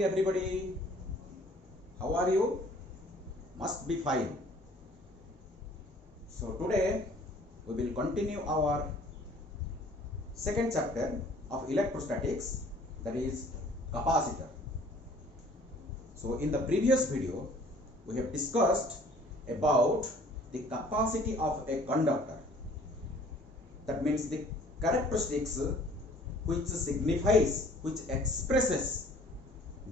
morning, everybody. How are you? Must be fine. So today we will continue our second chapter of electrostatics, that is capacitor. So in the previous video we have discussed about the capacity of a conductor. That means the characteristics which signifies, which expresses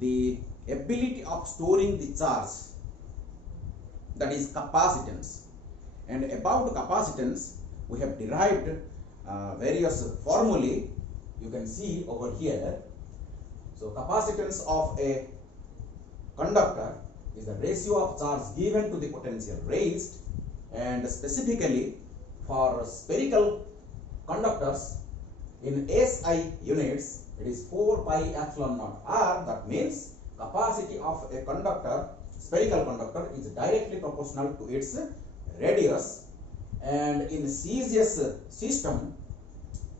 the ability of storing the charge, that is capacitance. And about capacitance we have derived various formulae, you can see over here. So capacitance of a conductor is the ratio of charge given to the potential raised, and specifically for spherical conductors in SI units it is 4 pi epsilon naught r. That means capacity of a conductor, spherical conductor, is directly proportional to its radius, and in caesius system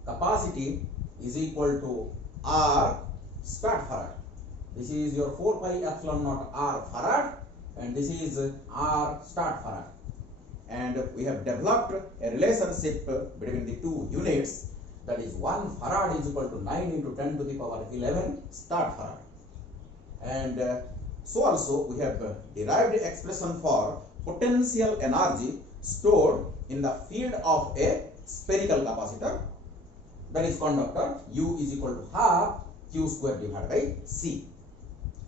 capacity is equal to r squat farad. This is your 4 pi epsilon naught r farad and this is r squat farad. And we have developed a relationship between the two units, that is 1 farad is equal to 9 into 10 to the power 11 squat farad. And so also we have derived expression for potential energy stored in the field of a spherical capacitor, that is conductor. U is equal to half Q square divided by C.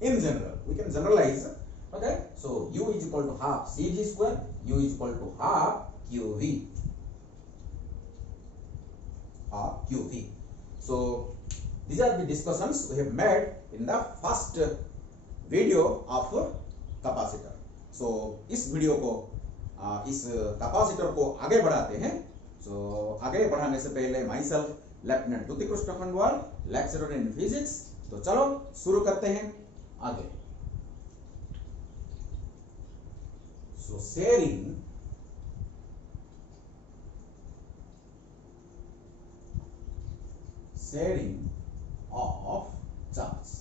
In general, we can generalize. Okay, so U is equal to half CV square, U is equal to half QV. Half QV. So these are the discussions we have made in the first video of capacitor. So इस video को इस capacitor को आगे बढ़ाते हैं. So आगे बढ़ाने से पहले myself lieutenant Dyuti Krishna Khandwal, lecturer in physics. तो चलो शुरू करते हैं आगे. So sharing of charge.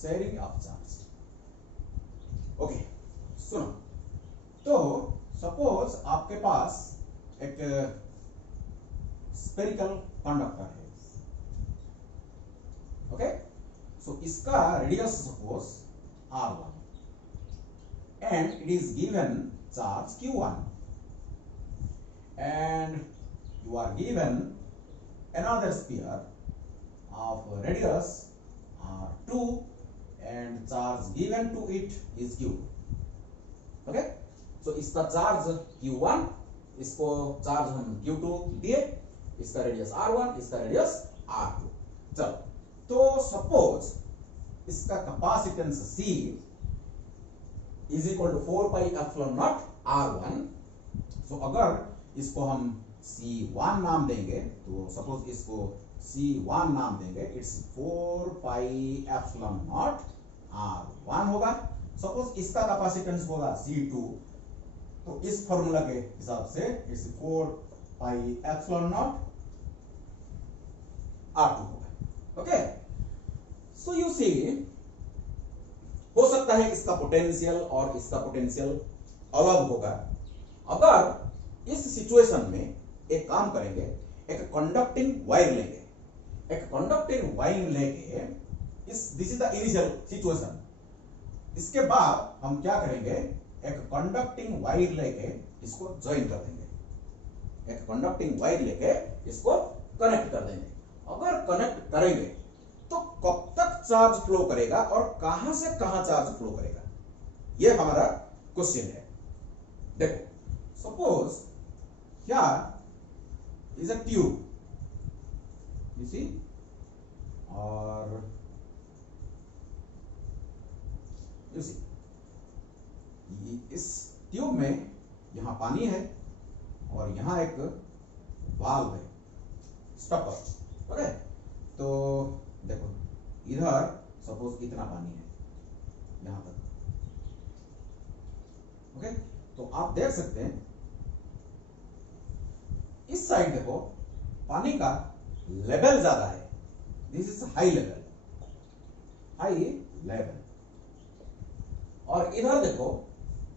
Sharing of charge. Okay, सुनो. तो सपोज आपके पास एक स्फेरिकल कंडक्टर है. ओके, सो इसका radius suppose r1 and it is given charge q1 and you are given another sphere of radius r2 and charge given to it is q. Okay, so इसका charge q1, इसको charge हम q2 दिए, इसका radius r1, इसका radius r2. चलो, तो suppose इसका capacitance C is equal to 4 pi epsilon naught r1. So अगर इसको हम C1 नाम देंगे, तो सपोज इसको C1 नाम देंगे, it's 4 pi epsilon naught r1 होगा. सपोज इसका कैपेसिटेंस होगा C2, तो इस फॉर्मूला के हिसाब से it's 4 pi epsilon naught r2 होगा. ओके, सो यू सी, हो सकता है इसका पोटेंशियल और इसका पोटेंशियल अलग होगा. अगर इस सिचुएशन में एक काम करेंगे, एक कंडक्टिंग वायर लेंगे. एक कंडक्टिंग वायर लेके this is the initial situation. इसके बाद हम क्या करेंगे, एक कंडक्टिंग वायर लेके इसको ज्वाइन कर देंगे. एक कंडक्टिंग वायर लेके इसको कनेक्ट कर देंगे. अगर कनेक्ट करेंगे तो कब तक चार्ज फ्लो करेगा और कहां से कहां चार्ज फ्लो करेगा, यह हमारा क्वेश्चन है. देखो, suppose here is a tube, you see, और यू सी इस ट्यूब में यहां पानी है और यहां एक वाल्व है, स्टॉपर. ओके, तो देखो इधर सपोज इतना पानी है यहां तक. ओके, तो आप देख सकते हैं इस साइड देखो पानी का लेवल ज्यादा है, this is high level, high level. और इधर देखो,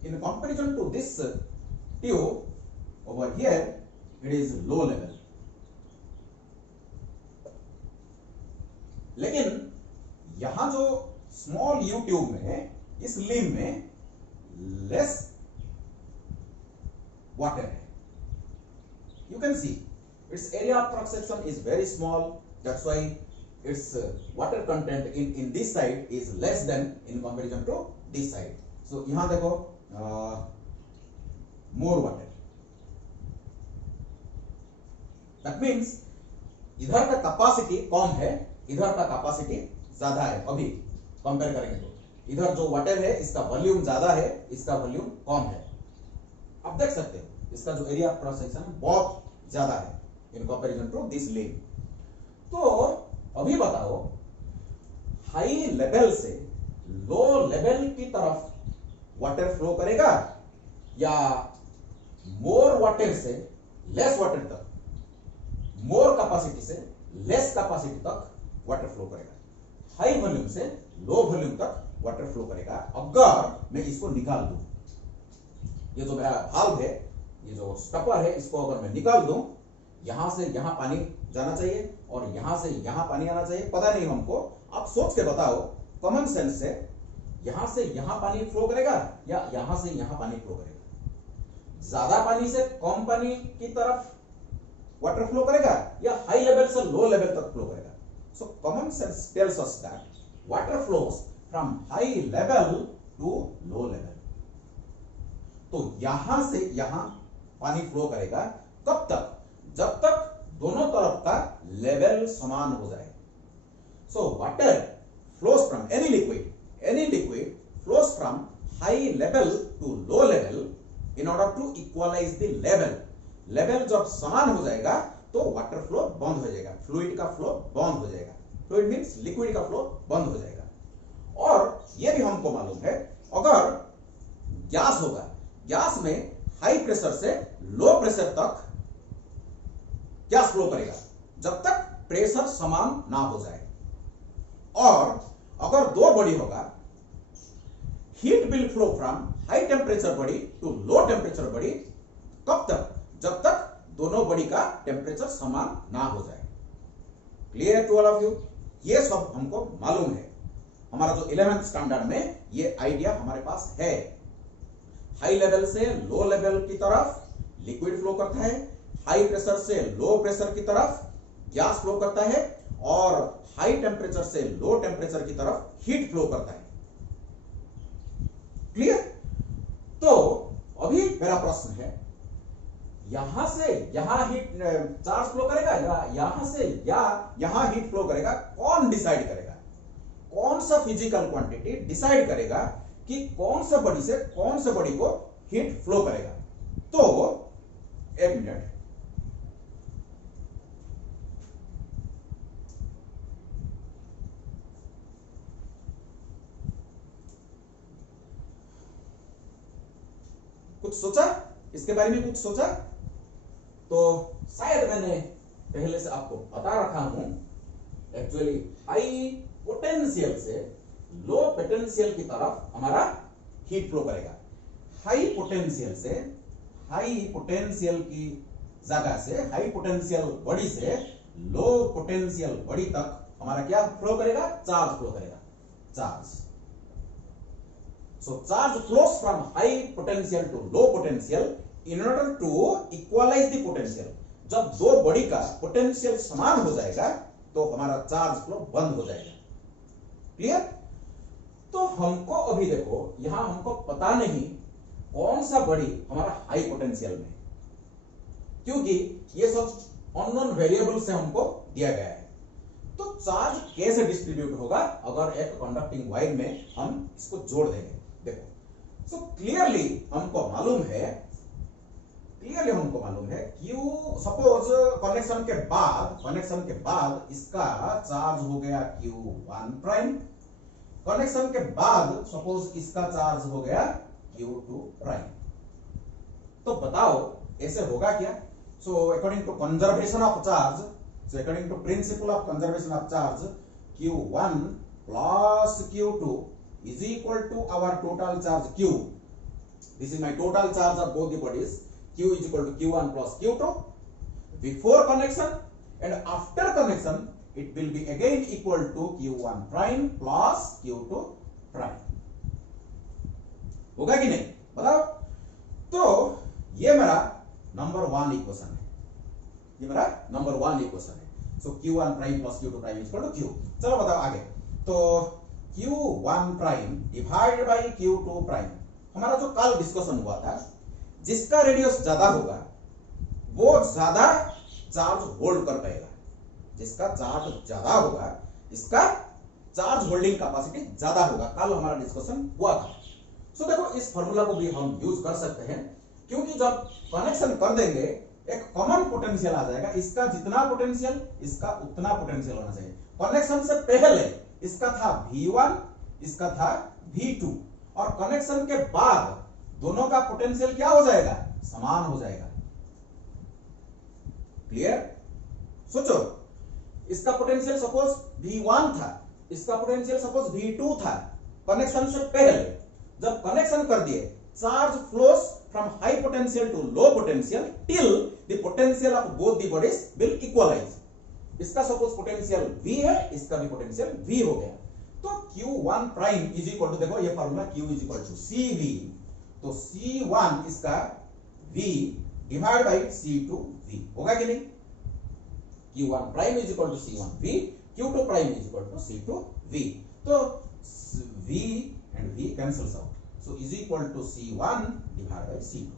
in comparison to this tube over here it is low level. लेकिन यहां जो स्मॉल यू ट्यूब में, इस लिम में लेस वाटर है। You can see its area of cross section is very small, that's why its water content in this side is less than in comparison to this side. So यहाँ देखो more water, that means इधर का capacity कम है, इधर का capacity ज्यादा है। अभी कंपेयर करेंगे तो इधर जो वाटर है इसका वॉल्यूम ज्यादा है, इसका वॉल्यूम कम है। आप देख सकते हो इसका जो एरिया ऑफ क्रॉस सेक्शन बहुत ज्यादा है इन कंपैरिजन टू दिस लिम। तो अभी बताओ, हाई लेवल से लो लेवल की तरफ वाटर फ्लो करेगा या मोर वाटर से लेस वाटर तक, मोर कैपेसिटी से लेस कैपेसिटी तक वाटर फ्लो करेगा, हाई वॉल्यूम से लो वॉल्यूम तक वाटर फ्लो करेगा। अगर मैं इसको निकाल दूं, ये जो मेरा वाल्व है, ये जो स्टॉपर है, इसको अगर मैं निकाल दूं, यहां से यहां पानी जाना चाहिए और यहां से यहां पानी आना चाहिए, पता नहीं हमको। आप सोच के बताओ कॉमन सेंस से, यहां से यहां पानी फ्लो करेगा या यहां से यहां पानी फ्लो करेगा? ज्यादा पानी से कम पानी की तरफ वाटर फ्लो करेगा या हाई लेवल से लो लेवल तक फ्लो करेगा? So common sense tells us that water flows from high level to low level. तो यहां से यहां पानी फ्लो करेगा कब तक? जब तक दोनों तरफ का लेवल समान हो जाए। So water flows from any liquid flows from high level to low level in order to equalise the level. Level जब समान हो जाएगा तो वाटर फ्लो बंद हो जाएगा, फ्लूइड का फ्लो बंद हो जाएगा। फ्लूइड मींस लिक्विड का फ्लो बंद हो जाएगा। और यह भी हमको मालूम है, अगर गैस होगा, गैस में हाई प्रेशर से लो प्रेशर तक गैस फ्लो करेगा जब तक प्रेशर समान ना हो जाए। और अगर दो बॉडी होगा, heat will flow from high temperature body to low temperature body कब तक? जब तक दोनों बॉडी का टेम्परेचर समान ना हो जाए। Clear to all of you? ये सब हमको मालूम है, हमारा जो 11th स्टैंडर्ड में ये आइडिया हमारे पास है। हाई लेवल से लो लेवल की तरफ लिक्विड फ्लो करता है, हाई प्रेशर से लो प्रेशर की तरफ गैस फ्लो करता है, और हाई टेम्परेचर से लो टेम्परेचर की तरफ हीट फ्लो करता है। क्लियर? तो अभी मेरा प्रश्न है, यहां से यहां हीट चार्ज फ्लो करेगा या यहां से यहां हीट फ्लो करेगा? कौन डिसाइड करेगा? कौन सा फिजिकल क्वांटिटी डिसाइड करेगा कि कौन सा बॉडी से कौन सा बॉडी को हीट फ्लो करेगा? तो एक मिनट, कुछ सोचा इसके बारे में? कुछ सोचा? तो शायद मैंने पहले से आपको बता रखा हूं, एक्चुअली हाई पोटेंशियल से लो पोटेंशियल की तरफ हमारा हीट फ्लो करेगा। हाई पोटेंशियल से, हाई पोटेंशियल की जगह से, हाई पोटेंशियल बॉडी से लो पोटेंशियल बॉडी तक हमारा क्या फ्लो करेगा? चार्ज फ्लो करेगा, charge. So charge flows from high potential to low potential in order to equalize the potential. जब दो बॉडी का पोटेंशियल समान हो जाएगा तो हमारा चार्ज फ्लो बंद हो जाएगा। क्लियर? तो हमको अभी देखो, यहां हमको पता नहीं कौन सा बॉडी हमारा हाई पोटेंशियल में, क्योंकि ये सब अननोन वेरिएबल से हमको दिया गया है। तो चार्ज कैसे डिस्ट्रीब्यूट होगा अगर एक कंडक्टिंग वायर में हम इसको जोड़ देंगे? देखो, सो क्लियरली हमको मालूम है, क्यू सपोज कनेक्शन के बाद इसका चार्ज हो गया Q1 प्राइम, कनेक्शन के बाद सपोज इसका चार्ज हो गया Q2 प्राइम। तो बताओ ऐसे होगा क्या? So according to conservation of charge, So according to principle of conservation of charge, Q1 plus Q2 is equal to our total charge Q. This is my total charge of both the bodies. Q is equal to Q1 plus Q2 before connection, and after connection it will be again equal to Q1 prime plus Q2 prime. होगा कि नहीं बताओ? तो ये मेरा number 1 equation है, ये मेरा नंबर 1 इक्वेशन है. So Q1 prime plus Q2 prime is equal to Q. चलो बताओ आगे. तो Q1 prime divided by Q2 prime, हमारा जो कल डिस्कशन हुआ था, जिसका रेडियस ज्यादा होगा वो ज्यादा चार्ज होल्ड कर पाएगा. जिसका चार्ज ज्यादा होगा इसका चार्ज होल्डिंग कैपेसिटी ज्यादा होगा. कल हमारा डिस्कशन हुआ था. सो देखो इस फॉर्मूला को भी हम यूज कर सकते हैं, क्योंकि जब कनेक्शन कर देंगे एक कॉमन पोटेंशियल आ जाएगा. इसका जितना पोटेंशियल इसका उतना पोटेंशियल होना चाहिए. कनेक्शन से पहले इसका था V1, इसका था V2, और कनेक्शन के बाद दोनों का पोटेंशियल क्या हो जाएगा? समान हो जाएगा. क्लियर? सोचो, इसका पोटेंशियल सपोज V1 था, इसका पोटेंशियल सपोज V2 था. कनेक्शन से पहले जब कनेक्शन कर दिए, charge flows from high potential to low potential till the potential of both the bodies will equalise. इसका सपोज पोटेंशियल V है, इसका भी पोटेंशियल V हो गया. तो Q1 prime is equal to, देखो ये formula Q is equal to CV. तो C1 इसका V डिवाइड बाई C2V होगा कि नहीं? Q1 prime is equal to C1V, Q2 prime is equal to C2V. तो V and V cancels out. So is equal to C1 divided by C2.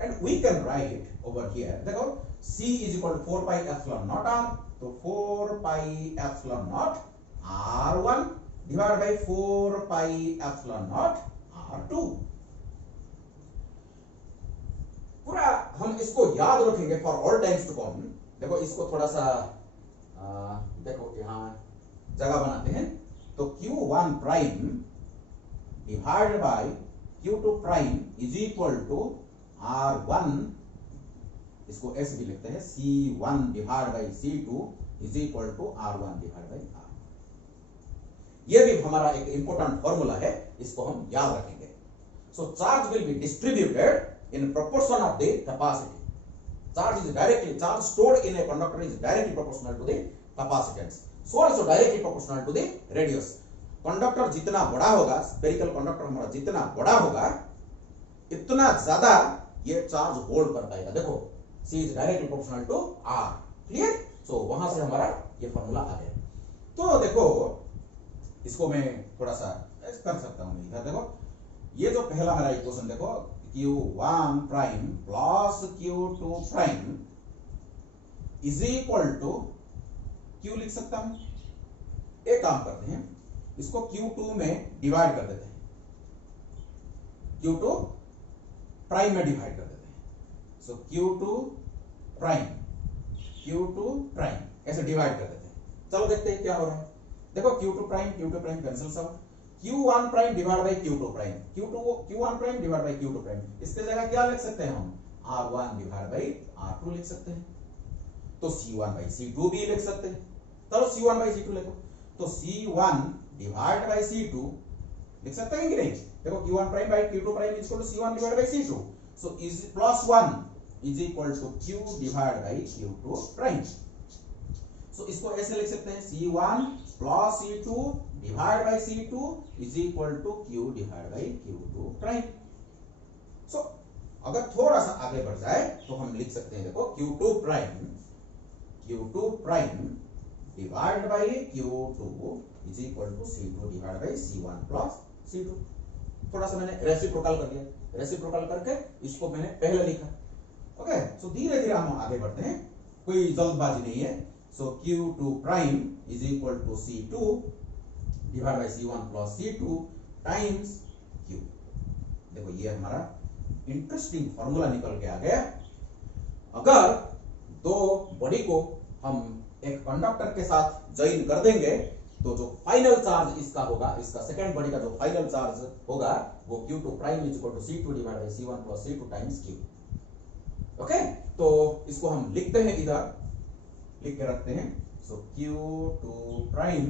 And we can write over here, देखो C is equal to 4 pi epsilon naught R. तो 4 pi epsilon naught R1 divided by 4 pi epsilon naught R2. पूरा हम इसको याद रखेंगे for all times to come. देखो इसको थोड़ा सा देखो यहाँ जगह बनाते हैं. तो Q1 prime divided by Q2 prime is equal to R1, इसको S भी लिखते हैं, C1 divide by C2 is equal to R1 divide by R. ये भी हमारा एक इंपॉर्टेंट फॉर्मूला है, इसको हम याद रखेंगे. So charge will be distributed in proportion of the capacity. Charge stored in a conductor is directly proportional to the capacitance. So also directly proportional to the radius. Conductor जितना बड़ा होगा, spherical conductor हमारा जितना बड़ा होगा, इतना ज्यादा ये चार्ज होल्ड कर पाएगा. देखो C is directly proportional to R. Clear? So वहां से हमारा ये फॉर्मूला आ गया. तो देखो इसको मैं थोड़ा सा कर सकता हूं इधर. देखो ये जो पहला मेरा इक्वेशन देखो, Q1 prime plus Q2 prime is equal to Q लिख सकता हूं. एक काम करते हैं, इसको Q2 में डिवाइड कर देते हैं, Q2 प्राइम में डिवाइड कर देते हैं. सो Q2 प्राइम ऐसे डिवाइड कर देते हैं. चलो देखते हैं क्या हो रहा है. देखो Q2 prime cancels out. Q1 prime divide by Q2 prime, Q1 prime divide by Q2 prime. इसके जगह क्या लिख सकते हैं हम? R1 डिवाइड बाय R2 लिख सकते हैं. तो C1 बाय C2 भी लिख सकते हैं. चलो C1 बाय C2 लिखो. तो C1 डिवाइड बाय C2 लिख सकते हैं कि नहीं? देखो Q1 prime by Q2 prime is equal to C1 divide by C2. So is plus 1 is equal to Q divide by Q2 prime. So इसको ऐसे लिख सकते हैं, C1 plus C2 divide by C2 is equal to Q divide by Q2 prime. So अगर थोड़ा सा आगे बढ़ जाए तो हम लिख सकते हैं, देखो Q2 prime divide by Q2 is equal to C2 divide by C1 plus C2. थोड़ा सा मैंने रेसिप्रोकल कर दिया, रेसिप्रोकल करके इसको मैंने पहले लिखा. ओके, सो धीरे धीरे हम आगे बढ़ते हैं, कोई जल्दबाजी नहीं है. So Q2 prime is equal to C2 divide by C1 plus C2 times Q. देखो ये हमारा इंटरेस्टिंग फॉर्मूला निकल के आ गया. अगर दो बॉडी को हम एक कंडक्टर के साथ ज्वाइन कर देंगे तो जो फाइनल चार्ज इसका होगा, इसका सेकेंड बॉडी का जो फाइनल चार्ज होगा वो Q2 prime is equal to C2 divide by C1 plus C2 times Q. Okay, तो इसको हम लिखते हैं इधर, लिख के रखते हैं। So Q2 prime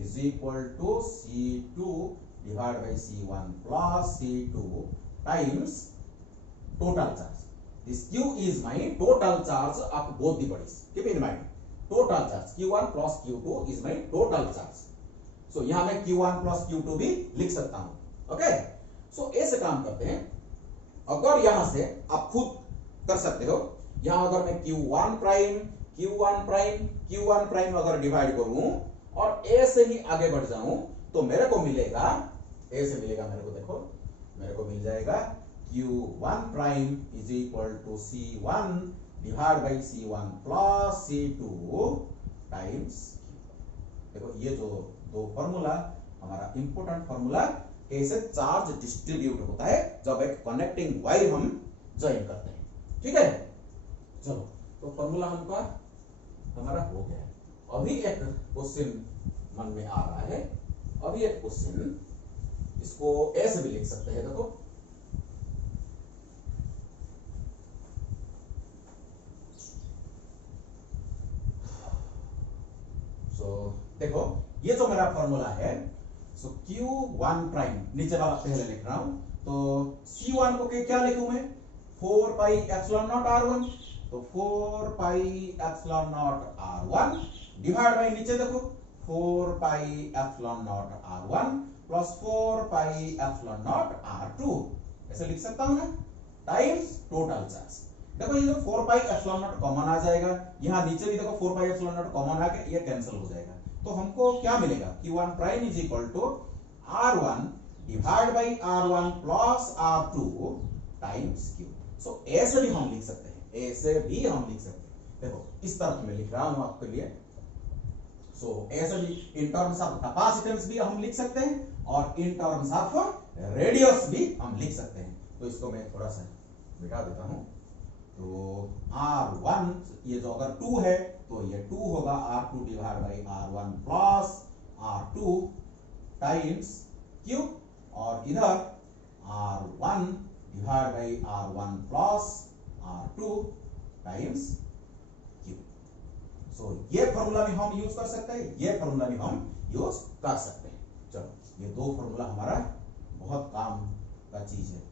is equal to C2 divide by C1 plus C2 times total charge. This Q is my total charge of both the bodies. Keep in mind, total charge Q1 plus Q2 is my total charge. So यहां मैं Q1 plus Q2 भी लिख सकता हूं। Okay, सो ऐसे काम करते हैं। अगर यहां से आप खुद कर सकते हो, यहां अगर मैं Q1 प्राइम अगर डिवाइड करूं और ए से ही आगे बढ़ जाऊं तो मेरे को मिलेगा, ए से मिलेगा मेरे को, देखो मेरे को मिल जाएगा Q1 prime is equal to C1 divide by C1 plus C2 times. देखो ये जो दो फॉर्मूला हमारा इंपॉर्टेंट फॉर्मूला, कैसे चार्ज डिस्ट्रीब्यूट होता है जब एक कनेक्टिंग वायर हम ज्वाइन करते हैं। ठीक है, चलो तो फॉर्मूला हमारा हो गया है। अभी एक क्वेश्चन मन में आ रहा है, अभी एक क्वेश्चन, इसको ऐसे भी लिख सकते हैं। देखो देखो ये जो मेरा फॉर्मूला है, सो Q1 प्राइम नीचे वाला पहले लिख रहा हूं, तो C1 को क्या लिखूं मैं, 4 पाई एप्सिलॉन नॉट R1, तो 4 pi epsilon naught R1 divide by नीचे देखो 4 pi epsilon naught R1 plus 4 pi epsilon naught R2, ऐसे लिख सकता हूं ना, टाइम्स टोटल चार्ज। देखो ये जो 4 पाई एप्सिलॉन नॉट कॉमन आ जाएगा, यहां नीचे भी देखो 4 पाई एप्सिलॉन नॉट कॉमन आके ये कैंसिल हो जाएगा, तो हमको क्या मिलेगा, Q1 prime is equal to R1 divide by R1 plus R2 times Q। So ऐसे भी हम लिख सकते हैं, ऐसे भी हम लिख सकते हैं। देखो इस तरफ में लिख रहा हूं आपके लिए। सो ऐसे भी इन टर्म्स ऑफ कैपेसिटेंस भी हम लिख सकते हैं और इन टर्म्स ऑफ रेडियस भी हम लिख सकते हैं। तो इसको मैं थोड़ा सा मिटा देता हूं। तो R1 ये जो अगर 2 है तो ये 2 होगा, R2 divide by R1 plus R2 times Q, और इधर R1 divide by R1 plus R2 times Q। सो ये फॉर्मूला भी हम यूज कर सकते हैं, ये फॉर्मूला भी हम यूज कर सकते हैं। चलो ये दो फॉर्मूला हमारा बहुत काम का चीज है।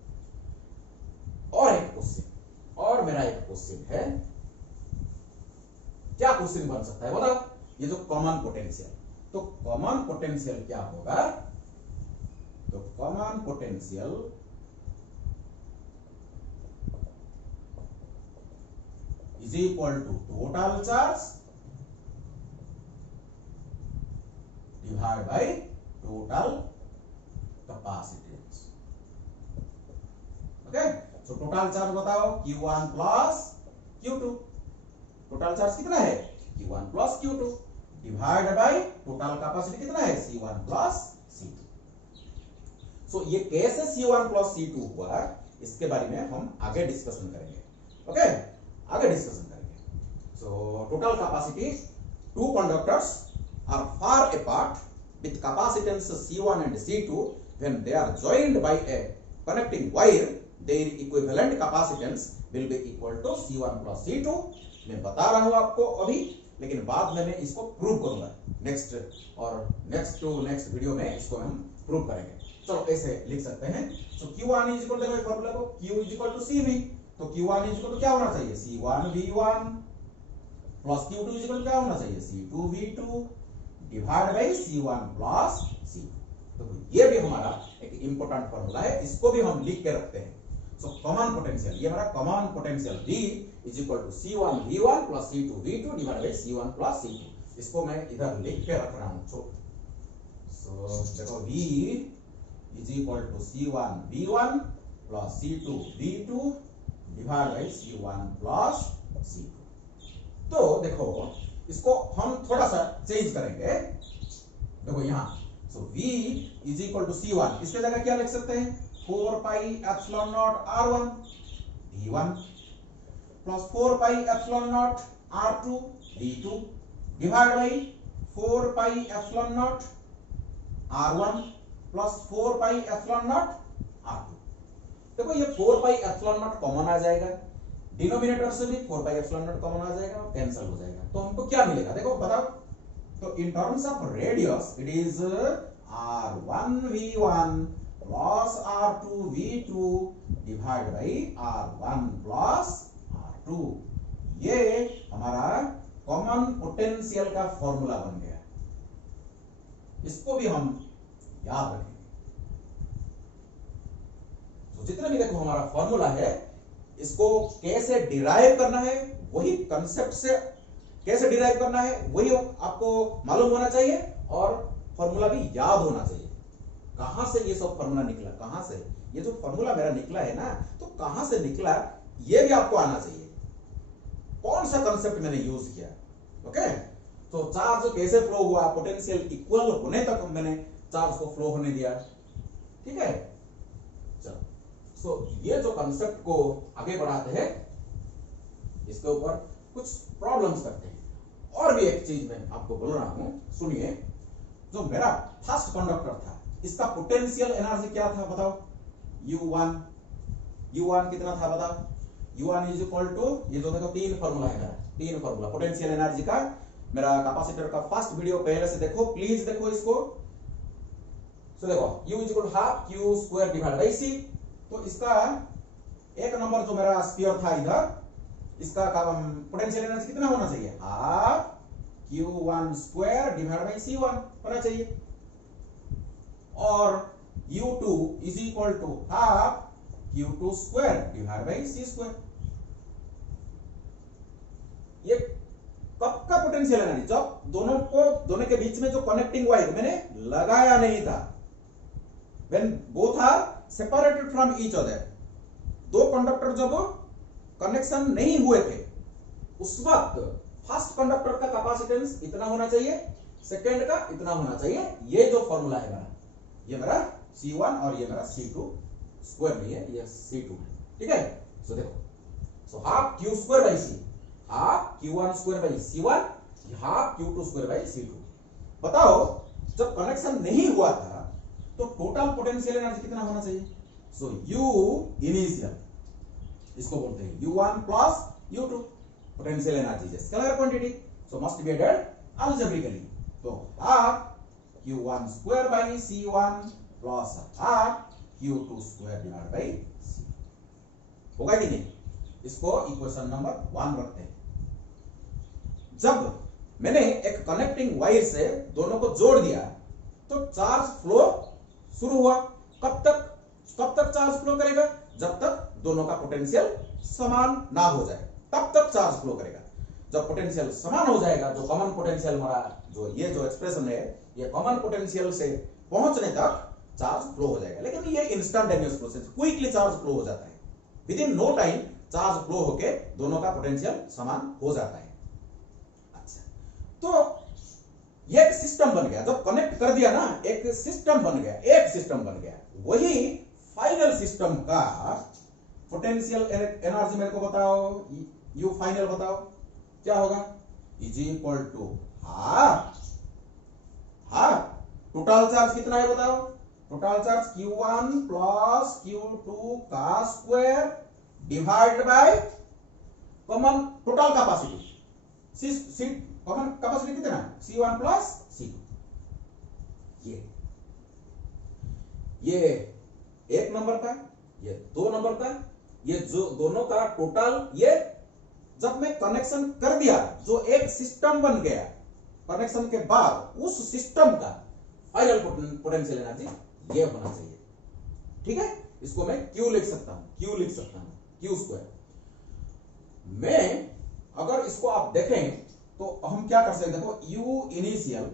और एक क्वेश्चन, और मेरा एक क्वेश्चन है, क्या क्वेश्चन बन सकता है बताओ, ये जो कॉमन पोटेंशियल, तो कॉमन पोटेंशियल क्या होगा, तो common potential is equal to total charge divide by total capacitance. Okay, so total charge बताओ, Q1 plus Q2, total charge कितना है, Q1 plus Q2 divide by total capacity कितना है, C1 plus C2। सो ये कैसे C1 प्लस C2 हुआ, इसके बारे में हम आगे डिस्कशन करेंगे। ओके, आगे डिस्कशन करेंगे। So total capacity, two conductors are far apart with capacitance C1 and C2, when they are joined by a connecting wire, their equivalent capacitance will be equal to C1 plus C2। मैं बता रहा हूं आपको अभी, लेकिन बाद में मैं इसको प्रूव करूंगा नेक्स्ट वीडियो में इसको हम प्रूव करेंगे। चलो ऐसे लिख सकते हैं। So Q1 is equal to, देखो फॉर्मूला को, Q is equal to CV, तो Q1 इज इक्वल टू क्या होना चाहिए, C1V1 plus Q2 is equal to क्या होना चाहिए, C2V2 divide by C1 plus C2। तो ये भी हमारा एक इंपॉर्टेंट फॉर्मूला है, इसको भी हम लिख के रखते हैं। सो कॉमन पोटेंशियल, ये हमारा common potential V is equal to C1V1 plus C2V2 divide by C1 plus C2। इसको मैं इधर लिख के रख रहा हूं। सो देखो V is equal to C1V1 plus C2V2 divide by C1 plus C2। तो देखो इसको हम थोड़ा सा चेंज करेंगे। देखो यहां, so V is equal to C1, इसके जगह क्या लिख सकते हैं, 4 pi epsilon naught R1 V1 plus 4 pi epsilon naught R2 V2 divide by 4 pi epsilon naught R1 plus 4 pi epsilon naught R2। देखो ये 4 पाई एप्सिलॉन नॉट कॉमन आ जाएगा, डिनोमिनेटर से भी 4 पाई एप्सिलॉन नॉट कॉमन आ जाएगा और cancel हो जाएगा। तो हमको क्या मिलेगा देखो बताओ। तो इन terms of radius it is r1v1 plus r2v2 divide by r1 plus r2। ये हमारा कॉमन पोटेंशियल का फॉर्मूला बन गया। इसको भी हम याद रखेंगे। तो जितने भी देखो हमारा फॉर्मूला है, इसको कैसे डिराइव करना है, वही कंसेप्ट से कैसे डिराइव करना है वही आपको मालूम होना चाहिए और फॉर्मूला भी याद होना चाहिए। कहां से ये सब फॉर्मूला निकला, कहां से ये जो फॉर्मूला मेरा निकला है ना, तो कहां से निकला ये भी आपको आना चाहिए। कौन सा कंसेप्ट मैंने यूज किया, ओके। तो चार्ज कैसे फ्लो हुआ, पोटेंशियल इक्वल होने तक मैंने चार्ज को फ्लो होने दिया, ठीक है। चलो सो ये जो कंसेप्ट को आगे बढ़ाते हैं, इसके ऊपर कुछ प्रॉब्लम्स करते हैं। और भी एक चीज मैं आपको बोल रहा हूं, सुनिए। जो मेरा फर्स्ट कंडक्टर था, इसका पोटेंशियल एनर्जी क्या था बताओ। U1 कितना था बताओ। U1 इज इक्वल टू, ये जो देखो तीन फॉर्मूला है मेरा, तीन फॉर्मूला पोटेंशियल एनर्जी का। मेरा कैपेसिटर का फर्स्ट वीडियो पहले से देखो, प्लीज देखो इसको। सो देखो U is equal to half Q square divide by C। तो इसका एक नंबर जो मेरा स्फीयर था इधर, इसका पोटेंशियल एनर्जी कितना होना चाहिए, half Q1 square divide by C1 होना चाहिए। और U2 is equal to half Q2 square divide by C square. ये कब का पोटेंशियल एनर्जी, जब दोनों के बीच में जो कनेक्टिंग वायर मैंने लगाया नहीं था, when both are separated from each other। दो कंडक्टर जब कनेक्शन नहीं हुए थे, उस वक्त फर्स्ट कंडक्टर का कैपेसिटेंस इतना होना चाहिए, सेकंड का इतना होना चाहिए। ये जो फॉर्मूला है मेरा, ये मेरा C1 और ये मेरा C2 स्क्वायर नहीं है, ये C2 है, ठीक है। सो देखो, so half Q square by C, half Q1 square by C1, half Q2 square by C2। बताओ जब कनेक्शन नहीं हुआ था तो टोटल पोटेंशियल एनर्जी कितना होना चाहिए। सो U इनिशियल, इसको बोलते हैं U1 plus U2 potential energy, scalar quantity, so must be added algebraically. तो half Q1 square by C1 plus half Q2 square divide by C होगा कि नहीं। इसको इक्वेशन नंबर 1 रखते हैं। जब मैंने एक कनेक्टिंग वायर से दोनों को जोड़ दिया तो चार्ज फ्लो शुरू हुआ। कब तक चार्ज फ्लो करेगा, जब तक दोनों का पोटेंशियल समान ना हो जाए, तब तक चार्ज फ्लो करेगा। जब पोटेंशियल समान हो जाएगा, जो कॉमन पोटेंशियल हमारा ये जो एक्सप्रेशन है, ये कॉमन पोटेंशियल से पहुंचने तक चार्ज फ्लो हो जाएगा। लेकिन ये instantaneous process, quickly charge flow हो जाता है, within no time charge flow होके दोनों का पोटेंशियल समान हो जाता है। अच्छा, तो ये एक सिस्टम बन गया, जब कनेक्ट कर दिया ना, एक सिस्टम बन गया। वही फाइनल सिस्टम का पोटेंशियल एनर्जी मेरे को बताओ, यू फाइनल बताओ क्या होगा, is equal to half total charge कितना है बताओ। Total charge Q1 plus Q2 का square divide by common total capacity, common capacity कितना है, C1 प्लस C2। ये एक नंबर का, ये दो नंबर का, ये जो दोनों का टोटल, ये जब मैं कनेक्शन कर दिया, जो एक सिस्टम बन गया, कनेक्शन के बाद उस सिस्टम का फाइनल पोटेंशियल एनर्जी ये होना चाहिए, ठीक है। इसको मैं Q लिख सकता हूं, Q स्क्वायर। मैं अगर इसको आप देखें तो हम क्या कर सकते हैं, देखो U initial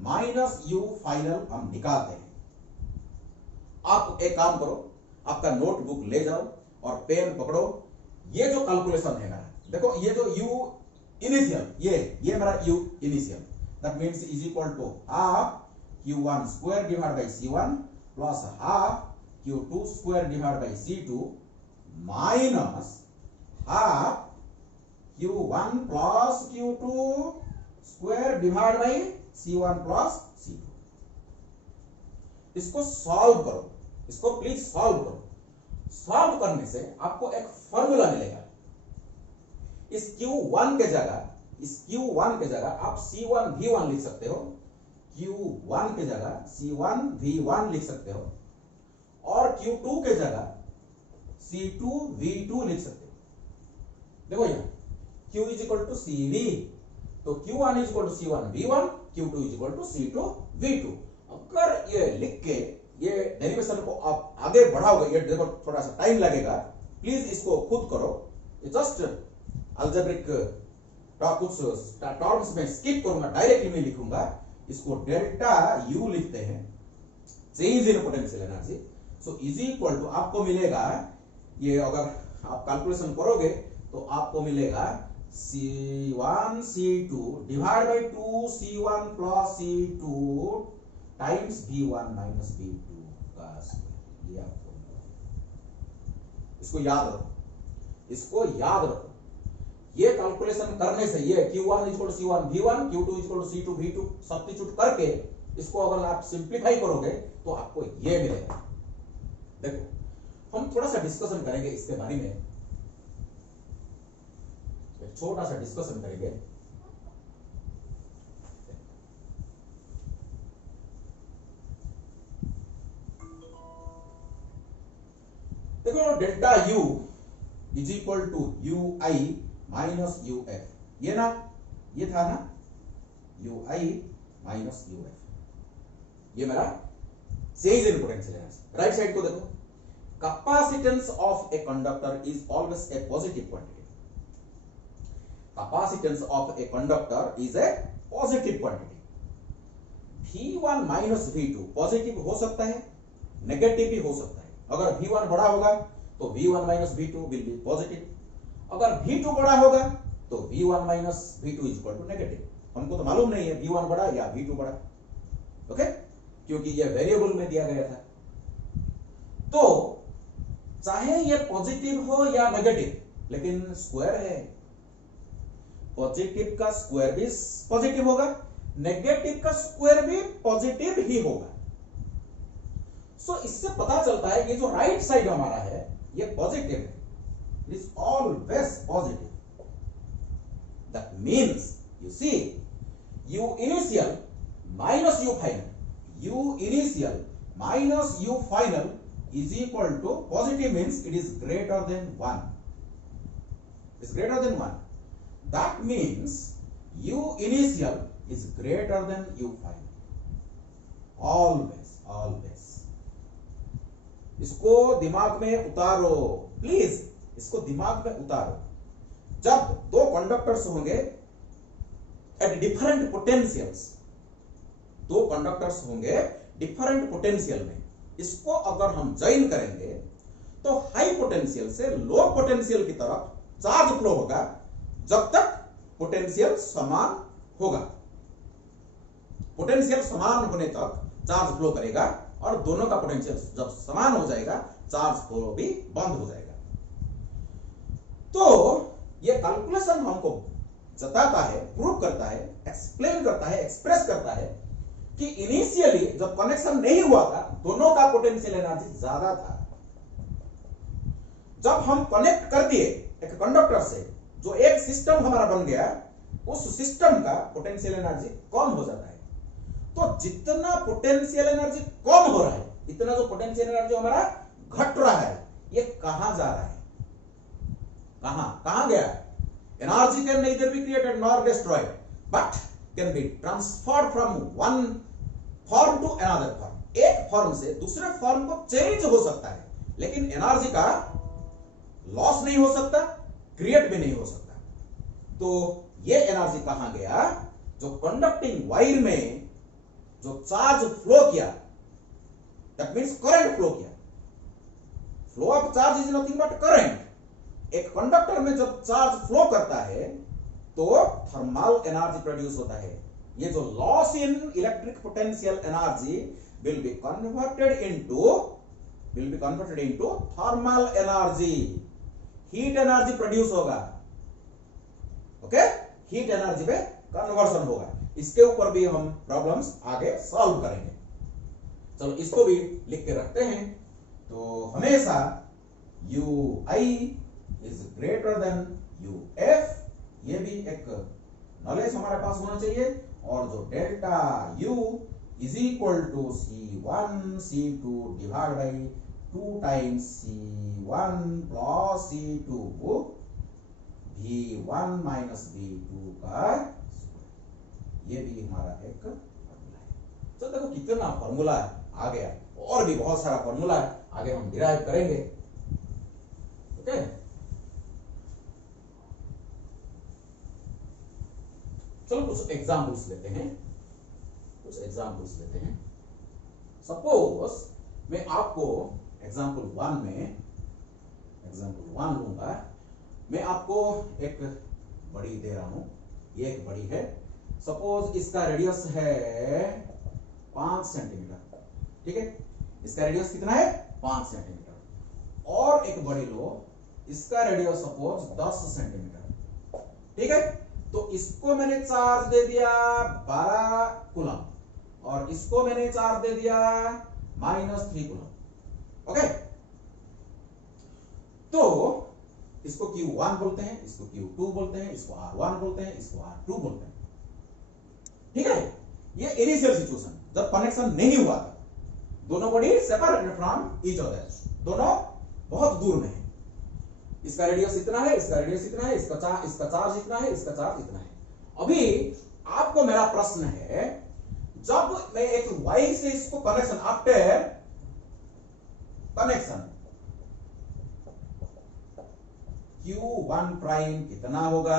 minus U final हम निकालते हैं। आप एक काम करो, आपका नोटबुक ले जाओ और पेन पकड़ो। ये जो कैलकुलेशन है मेरा, देखो ये जो U इनिशियल, ये मेरा U initial, that means is equal to half Q1 square divide by C1 plus half Q2 square divide by C2 minus half Q1 plus Q2 square divide by C1 plus C2। इसको solve करो, इसको please solve करो। Solve करने से आपको एक formula मिलेगा, इस Q1 के जगह आप C1 V1 लिख सकते हो, Q1 के जगह C1 V1 लिख सकते हो, और Q2 के जगह C2 V2 लिख सकते हो। देखो यहाँ Q is equal to CV, तो Q1 is equal to C1 V1, Q2 is equal to C2 V2। अगर ये लिख के ये डेरिवेशन को आप आगे बढ़ाओगे, ये देखो थोड़ा सा टाइम लगेगा, प्लीज इसको खुद करो, जस्ट अलजेब्रिक कुछ टर्म्स में स्किप करूंगा, डायरेक्टली मैं लिखूंगा। इसको डेल्टा U लिखते हैं, change in potential energy. So is equal to आपको मिलेगा, ये अगर आप कैलकुलेशन करोगे तो आपको मिलेगा C1 C2 divide by 2 C1 plus C2 times V1 minus V2 का स्क्वायर। ये आपको इसको याद रखो। ये कैलकुलेशन करने से ये Q1 equal to C1 V1, Q2 equal to C2 V2 substitute करके इसको अगर आप सिंप्लीफाई करोगे तो आपको ये मिलेगा। देखो हम थोड़ा सा डिस्कशन करेंगे इसके बारे में, एक छोटा सा डिस्कशन करेंगे। देखो delta U is equal to UI minus UF, ये था ना UI माइनस UF, ये मेरा change in potential energy. Right side को देखो, capacitance of a conductor is always a positive quantity. Capacitance of a conductor is a positive quantity. V1 minus V2 positive हो सकता है, नेगेटिव भी हो सकता है। अगर V1 बड़ा होगा तो V1 minus V2 will be positive, अगर V2 बड़ा होगा तो V1 minus V2 is equal to negative. हमको तो मालूम नहीं है V1 बड़ा या V2 बड़ा, ओके, क्योंकि ये वेरिएबल में दिया गया था। तो चाहे ये पॉजिटिव हो या नेगेटिव, लेकिन स्क्वायर है, पॉजिटिव का स्क्वायर भी पॉजिटिव होगा, नेगेटिव का स्क्वायर भी पॉजिटिव ही होगा। सो इससे पता चलता है ये जो राइट साइड हमारा है ये पॉजिटिव है, it is always positive. That means you see U initial minus U final, U initial minus U final is equal to positive, means it is greater than 1. It is greater than 1. That means U initial is greater than U final. Always, always. इसको दिमाग में उतारो please, इसको दिमाग में उतारो। जब दो कंडक्टर्स होंगे एट डिफरेंट पोटेंशियल्स, दो कंडक्टर्स होंगे डिफरेंट पोटेंशियल में, इसको अगर हम ज्वाइन करेंगे तो हाई पोटेंशियल से लो पोटेंशियल की तरफ चार्ज फ्लो होगा जब तक पोटेंशियल समान होगा। पोटेंशियल समान होने तक चार्ज फ्लो करेगा और दोनों का पोटेंशियल जब समान हो जाएगा चार्ज फ्लो भी बंद हो जाएगा। तो ये कैलकुलेशन हमको जताता है, प्रूव करता है, एक्सप्लेन करता है, एक्सप्रेस करता है कि इनिशियली जब कनेक्शन नहीं हुआ था दोनों का पोटेंशियल एनर्जी ज्यादा था। जब हम कनेक्ट कर दिए एक कंडक्टर से, जो एक सिस्टम हमारा बन गया, उस सिस्टम का पोटेंशियल एनर्जी कम हो जाता है। तो जितना पोटेंशियल एनर्जी कम हो रहा है, इतना जो पोटेंशियल एनर्जी हमारा घट रहा है, ये कहां जा रहा है, कहां गया? Energy can neither be created nor destroyed, but can be transferred from one form to another form. एक फॉर्म से दूसरे फॉर्म को चेंज हो सकता है, लेकिन एनर्जी का लॉस नहीं हो सकता, क्रिएट भी नहीं हो सकता। तो ये एनर्जी कहां गया? जो कंडक्टिंग वायर में जो चार्ज फ्लो किया, दैट मींस करंट फ्लो किया। Flow of charge is nothing but current. एक कंडक्टर में जब चार्ज फ्लो करता है तो थर्मल एनर्जी प्रोड्यूस होता है। ये जो loss in electric potential energy will be converted into thermal energy. Heat energy produce होगा, ओके, हीट एनर्जी में कन्वर्शन होगा। इसके ऊपर भी हम प्रॉब्लम्स आगे सॉल्व करेंगे। चलो इसको भी लिख के रखते हैं। तो हमेशा UI is greater than UF ये भी एक नॉलेज हमारे पास होना चाहिए। और जो delta U is equal to C1 C2 divide by 2 times C1 plus C2 V1 minus V2 का, ये भी हमारा एक फॉर्मूला है। तो देखो कितना फॉर्मूला आ गया, और भी बहुत सारा फॉर्मूला है, आगे हम डिराइव करेंगे। ओके, चलो कुछ एग्जाम्पल्स लेते हैं, सपोज मैं आपको एग्जाम्पल 1 लूंगा। मैं आपको एक बड़ी दे रहा हूं, ये एक बड़ी है। सपोज इसका रेडियस है 5 सेंटीमीटर, ठीक है, इसका रेडियस कितना है 5 सेंटीमीटर। और एक बड़ी लो, इसका रेडियस सपोज 10 सेंटीमीटर, ठीक है। तो इसको मैंने चार्ज दे दिया 12 कूलम और इसको मैंने चार्ज दे दिया -3 कूलम। ओके, तो इसको Q1 बोलते हैं, इसको Q2 बोलते हैं, इसको R1 बोलते हैं, इसको R2 बोलते हैं, ठीक है। ये इनिशियल सिचुएशन जब कनेक्शन नहीं हुआ था, दोनों body separated from each other, दोनों बहुत दूर में है। इसका रेडियस इतना है, इसका रेडियस इतना है, इसका चार्ज इतना है, इसका चार्ज इतना है। अभी आपको मेरा प्रश्न है, जब मैं एक वायर से इसको connection, after connection Q1 prime कितना होगा,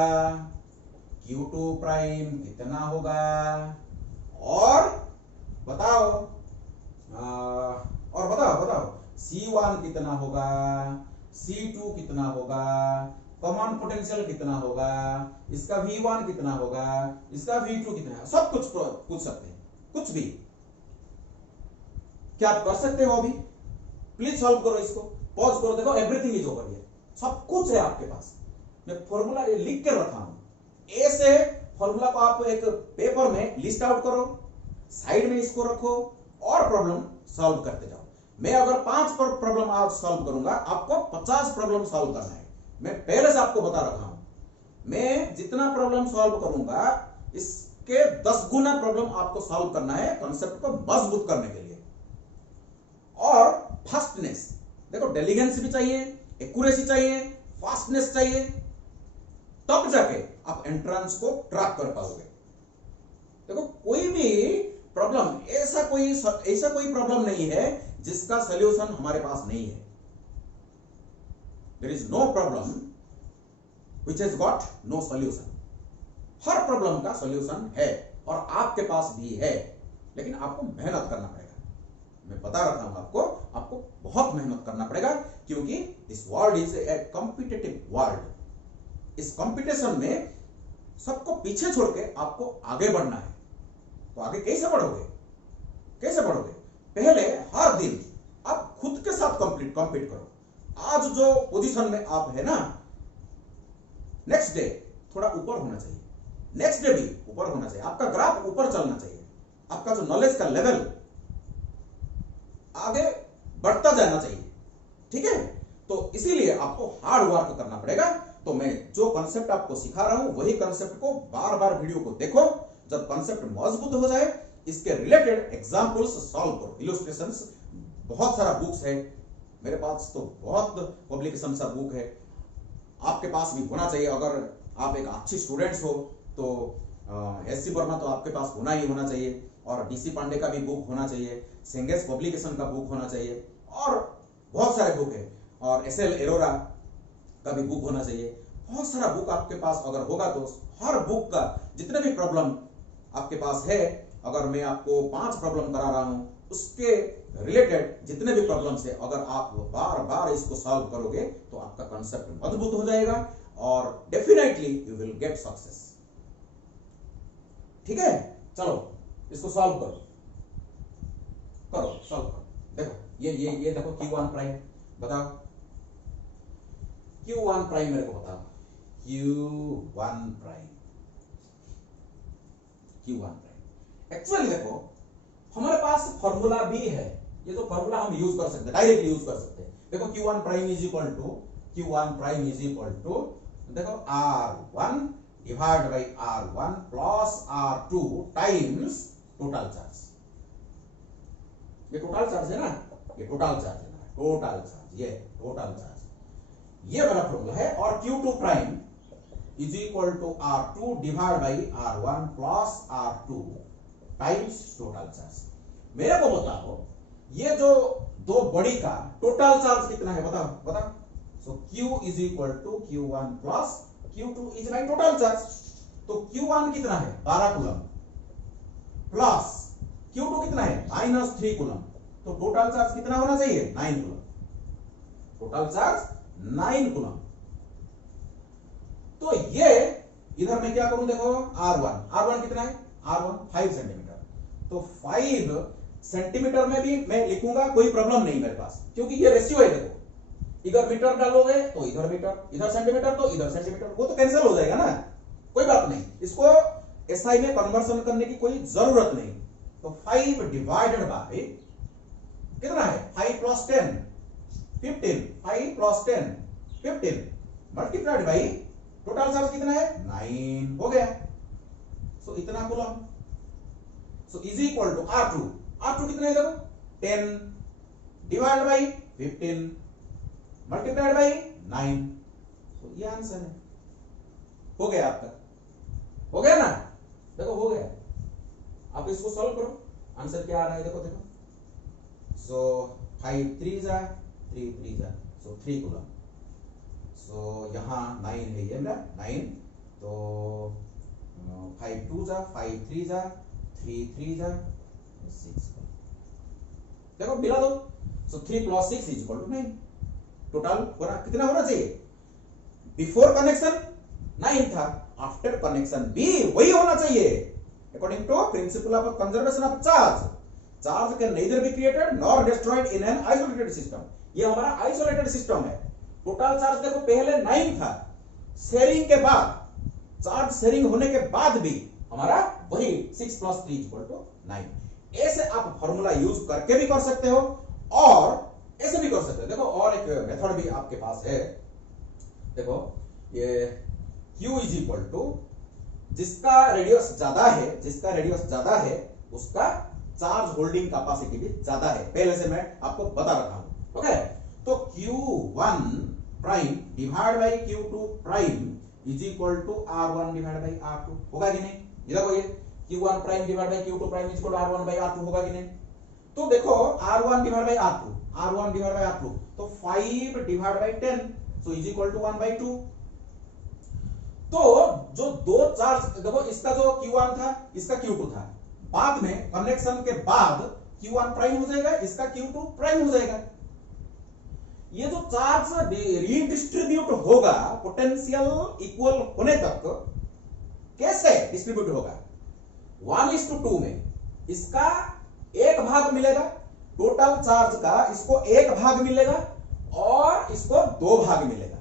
Q2 प्राइम कितना होगा, और बताओ C1 कितना होगा, C2 कितना होगा, कॉमन पोटेंशियल कितना होगा, इसका V1 कितना होगा, इसका V2 कितना है, सब कुछ पूछ सकते हैं, कुछ भी। क्या आप कर सकते हो? अभी प्लीज सॉल्व करो, इसको पॉज करो, देखो एवरीथिंग इज ओवर, सब कुछ है आपके पास। मैं फॉर्मूला लिख के रखा हूं, ए से फॉर्मूला को आप एक पेपर में लिस्ट आउट करो, साइड में इसको रखो और प्रॉब्लम सॉल्व करते जाओ। मैं अगर 5 प्रॉब्लम आज सॉल्व करूंगा, आपको 50 प्रॉब्लम सॉल्व करना है। मैं पहले से आपको बता रखा हूं, मैं जितना प्रॉब्लम सॉल्व करूंगा इसके 10 गुना प्रॉब्लम आपको सॉल्व करना है, कॉन्सेप्ट को मजबूत करने के लिए। और फास्टनेस, देखो डेलिगेंस भी चाहिए, एक्यूरेसी चाहिए, फास्टनेस चाहिए, तब जाके आप एंट्रेंस को ट्रैक कर पाओगे। देखो कोई भी प्रॉब्लम, ऐसा कोई प्रॉब्लम नहीं है जिसका सॉल्यूशन हमारे पास नहीं है। There is no problem which has got no solution. हर प्रॉब्लम का सॉल्यूशन है और आपके पास भी है, लेकिन आपको मेहनत करना पड़ेगा। मैं बता रहा हूं आपको बहुत मेहनत करना पड़ेगा, क्योंकि this world is a competitive world. इस कंपटीशन में सबको पीछे छोड़ के आपको आगे बढ़ना है। तो आगे कैसे बढ़ोगे? पहले हर दिन आप खुद के साथ कंपीट करो। आज जो पोजीशन में आप है ना, नेक्स्ट डे थोड़ा ऊपर होना चाहिए, नेक्स्ट डे भी ऊपर होना चाहिए, आपका ग्राफ ऊपर चलना चाहिए, आपका जो नॉलेज का लेवल आगे बढ़ता जाना चाहिए, ठीक है। तो इसीलिए आपको हार्ड वर्क करना पड़ेगा। तो मैं जो कॉन्सेप्ट आपको सिखा रहा हूं, वही कॉन्सेप्ट को बार बार वीडियो को देखो। जब कॉन्सेप्ट मजबूत हो जाए, इसके रिलेटेड एग्जांपल्स सॉल्व करो, इलस्ट्रेशंस। बहुत सारा बुक्स है मेरे पास, तो बहुत पब्लिकेशन सा बुक है, आपके पास भी होना चाहिए। अगर आप एक अच्छी स्टूडेंट्स हो तो एससी वर्मा तो आपके पास होना ही होना चाहिए, और डीसी पांडे का भी बुक होना चाहिए, सेंगेस पब्लिकेशन का बुक होना चाहिए, और बहुत सारे बुक है, और एसएल एरोरा का भी बुक होना चाहिए। बहुत सारा बुक आपके पास अगर होगा तो हर बुक का जितने भी प्रॉब्लम आपके पास है, अगर मैं आपको 5 प्रॉब्लम करा रहा हूं, उसके रिलेटेड जितने भी प्रॉब्लम्स है, अगर आप बार बार इसको सॉल्व करोगे तो आपका कॉन्सेप्ट मजबूत हो जाएगा और definitely you will get success. ठीक है, चलो इसको सॉल्व करो, सॉल्व करो। देखो ये देखो Q1 प्राइम, बताओ Q1 प्राइम, मेरे को बताओ Q1 प्राइम। एक्चुअली देखो हमारे पास फॉर्मूला भी है, ये तो फॉर्मूला हम यूज कर सकते हैं, डायरेक्टली यूज कर सकते हैं। देखो Q1 prime is equal to देखो R1 divide by R1 plus R2 times total charge. ये टोटल चार्ज है ना, ये टोटल चार्ज है ना, टोटल चार्ज, ये टोटल चार्ज, ये वाला फॉर्मूला है। और Q2 prime is equal to R2 divide by R1 plus R2 times total charge. मेरे को बताओ ये जो दो बड़ी का टोटल चार्ज कितना है, बताओ बताओ। So Q is equal to Q1 plus Q2 is my total charge. तो Q1 कितना है 12 कूलम प्लस Q2 कितना है -3 कूलम। तो टोटल चार्ज कितना होना चाहिए 9 कूलम। Total charge 9 coulomb. तो ये इधर मैं क्या करूं, देखो R1 कितना है, R1 5 सेंटीमीटर। तो 5 सेंटीमीटर में भी मैं लिखूंगा, कोई प्रॉब्लम नहीं मेरे पास, क्योंकि ये रेशियो है। देखो इधर मीटर डालोगे तो इधर मीटर, इधर सेंटीमीटर तो इधर सेंटीमीटर, वो तो कैंसिल हो जाएगा ना, कोई बात नहीं। इसको एसआई में कन्वर्सन करने की कोई जरूरत नहीं। तो 5 डिवाइडेड बाय कितना है 5 plus 10 15, 5 plus 10 15 multiplied by total charge कितना है 9 हो गया। सो इतना coulomb. So is equal to R2 कितना है देखो 10 डिवाइड बाई 15 मल्टीप्लाइड बाई 9। तो ये आंसर है। हो गया आपका, हो गया ना, देखो हो गया। आप इसको सॉल्व करो, आंसर क्या आ रहा है देखो देखो। सो 5 3 जा 3 3 जा, सो 3 कूलम। सो यहां 9 है, ये मेरा 9। तो 5 2 जा 5 3 जा 3 3 जा 6। देखो मिला दो। So 3 plus 6 is equal to 9। Total कितना होना चाहिए, बिफोर कनेक्शन 9 था, आफ्टर कनेक्शन भी वही होना चाहिए। According to principle of conservation of charge, charge can neither be created nor destroyed in an isolated system। ये हमारा आइसोलेटेड सिस्टम है। टोटल चार्ज देखो पहले 9 था, शेयरिंग के बाद, चार्ज शेयरिंग होने के बाद भी हमारा वही 6 प्लस 3 इक्वल टू 9। ऐसे आप फॉर्मूला यूज करके भी कर सकते हो और ऐसे भी कर सकते हो। देखो और एक मेथड भी आपके पास है। देखो ये Q इज इक्वल टू जिसका रेडियस ज्यादा है, जिसका रेडियस ज्यादा है उसका चार्ज होल्डिंग कैपेसिटी भी ज्यादा है। पहले से मैं आपको बता रखा हूं। ओके, तो Q1 prime divide by Q2 prime is equal to R1 divide by R2 होगा कि नहीं। ये देखो ये Q1 prime divide by Q2 prime is equal to R1 by R2 होगा कि नहीं। तो देखो R1 डिवाइड बाई R2 तो 5 divide by 10 so is equal to 1 by 2। तो जो दो चार्ज देखो, इसका जो Q1 था इसका Q2 था, बाद में कनेक्शन के बाद Q1 प्राइम हो जाएगा, इसका Q2 प्राइम हो जाएगा। ये जो चार्ज रीडिस्ट्रीब्यूट होगा पोटेंशियल इक्वल होने तक कैसे डिस्ट्रीब्यूट होगा, 1:2 में इसका एक भाग मिलेगा, टोटल चार्ज का इसको एक भाग मिलेगा और इसको 2 भाग मिलेगा।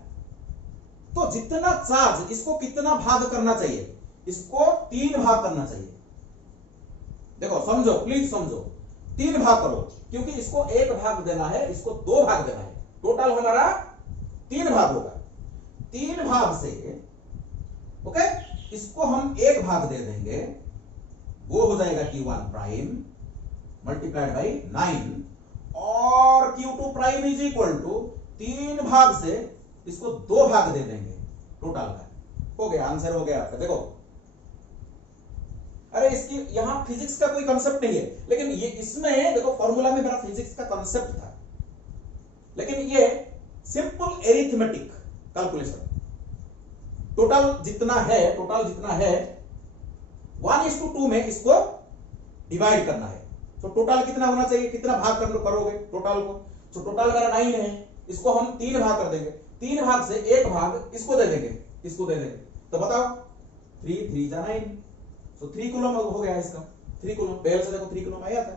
तो जितना चार्ज इसको कितना भाग करना चाहिए, इसको 3 भाग करना चाहिए। देखो समझो, प्लीज समझो, 3 भाग करो, क्योंकि इसको एक भाग देना है, इसको 2 भाग देना है, टोटल हमारा 3 भाग होगा। 3 भाग से ओके, इसको हम एक भाग दे देंगे, वो हो जाएगा Q1 प्राइम मल्टीप्लाइड बाई 9 और Q2 prime is equal to 3 भाग से इसको 2 भाग दे देंगे टोटल का। हो गया, आंसर हो गया आपका। देखो अरे इसकी यहां फिजिक्स का कोई कंसेप्ट नहीं है, लेकिन ये इसमें देखो फॉर्मूला में मेरा फिजिक्स का कंसेप्ट था, लेकिन ये सिंपल एरिथमेटिक कैलकुलेशन। टोटल जितना है 1:2 में इसको डिवाइड करना है। तो टोटल कितना होना चाहिए, कितना भाग करोगे टोटल को। तो टोटल मेरा 9 है, इसको हम 3 भाग कर देंगे, 3 भाग से एक भाग इसको दे देंगे, इसको दे देंगे। तो बताओ 3 3 जा 9, सो 3 कूलम हो गया इसका। 3 कूलम पहले से देखो 3 कूलम आया था।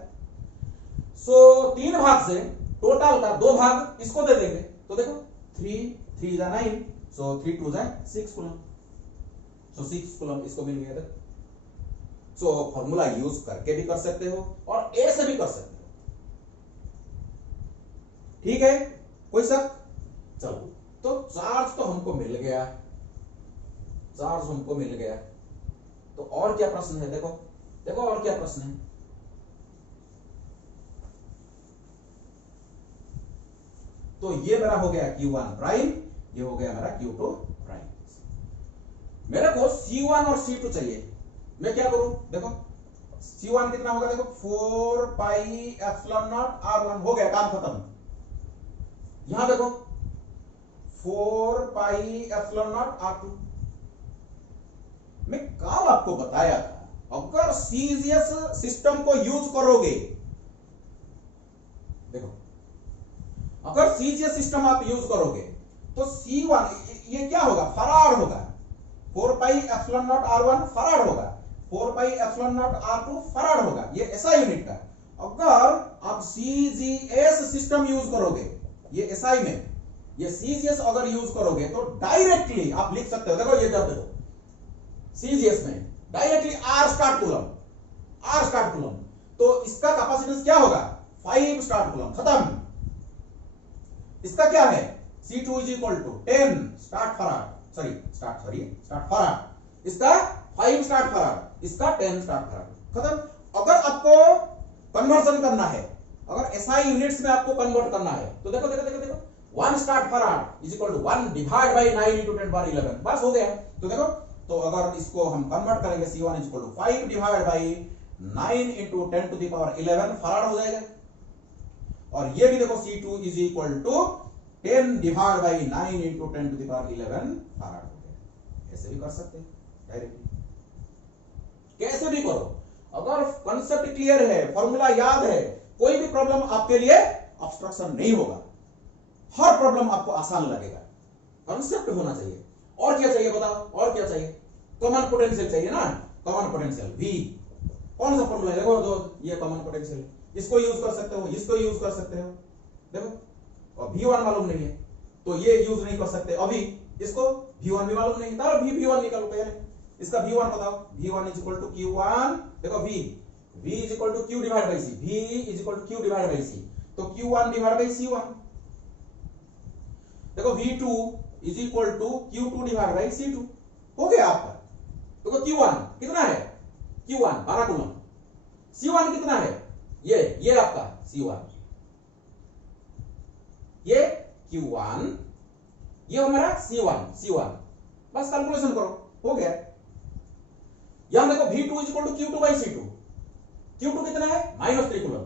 सो 3 भाग से टोटल का 2 भाग इसको दे देंगे। तो देखो 3 3 जा 9, सो 3 2 जा 6 कूलम, सो 6 कूलम इसको मिल गया। सो फॉर्मूला यूज करके भी कर सकते हो और ऐसे भी कर सकते हो। ठीक है, कोई शक? चलो, तो चार्ज तो हमको मिल गया, चार्ज हमको मिल गया। तो और क्या प्रश्न है, देखो देखो और क्या प्रश्न है। तो ये मेरा हो गया Q1 प्राइम, ये हो गया मेरा Q2 प्राइम। मेरे को C1 और C2 चाहिए, मैं क्या करूं, देखो C1 कितना होगा, देखो 4 पाई एप्सिलॉन नॉट R1, हो गया काम खत्म। यहां देखो 4 पाई एप्सिलॉन नॉट R2। मैं कल आपको बताया था, अगर सीजीएस सिस्टम को यूज करोगे, देखो अगर सीजीएस सिस्टम आप यूज करोगे तो C1 ये क्या होगा, फराड होगा। 4 pi epsilon naught R1 farad होगा, 4 pi epsilon naught R2 farad होगा, ये ऐसा यूनिट का। अगर आप सीजीएस सिस्टम यूज करोगे, ये एसआई में ये सीजीएस अगर यूज करोगे तो डायरेक्टली आप लिख सकते हो, देखो ये जब देखो सीजीएस में directly R start coulomb, R start coulomb, तो इसका कैपेसिटेंस क्या होगा, 5 स्टार्ट कूलम, खत्म। इसका क्या है, C2 is equal to 10 stat farad, stat farad, इसका 5 स्टार्ट फराड, इसका 10 स्टार्ट फराड, खत्म। अगर आपको कन्वर्जन करना है, अगर एसआई यूनिट्स में आपको कन्वर्ट करना है, तो देखो देखो देखो देखो 1 stat farad is equal to 1 divide by 9 into 10 power 11, बस हो गया। तो देखो, तो अगर इसको हम कन्वर्ट करेंगे C1 is equal to 5 divide by 9 into 10 to the power 11 farad हो जाएगा। और ये भी देखो C2 is equal to 10 divide by 9 into 10 to the power 11 farad हो गया। ऐसे भी कर सकते हैं डायरेक्टली, कैसे भी करो, अगर कंसेप्ट क्लियर है, फॉर्मूला याद है, कोई भी प्रॉब्लम आपके लिए ऑब्स्ट्रक्शन नहीं होगा, हर प्रॉब्लम आपको आसान लगेगा। कंसेप्ट होना चाहिए। और क्या चाहिए बताओ, और क्या चाहिए, कॉमन पोटेंशियल चाहिए ना, कॉमन पोटेंशियल V, कौन सा फॉर्मूला है, देखो जो ये कॉमन पोटेंशियल, इसको यूज कर सकते हो, इसको यूज कर सकते हो, देखो। और V1 मालूम नहीं है तो ये यूज नहीं कर सकते, अभी इसको V1 भी मालूम नहीं था, V1 निकालो पहले, इसका V1 बताओ, V1 is equal to Q1, देखो V is equal to Q divide by C, V is equal to Q divide by C, तो Q1 डिवाइड बाई C1, देखो V2 is equal to Q2 divide by C2, हो गया आपका। देखो Q1 कितना है, Q1 12 coulomb, C1 कितना है, ये आपका C1, ये Q1, ये हमारा C1, बस कैलकुलेशन करो, हो गया। यहां देखो V2 is equal to Q2 by C2, Q2 कितना है, -3 कूलम,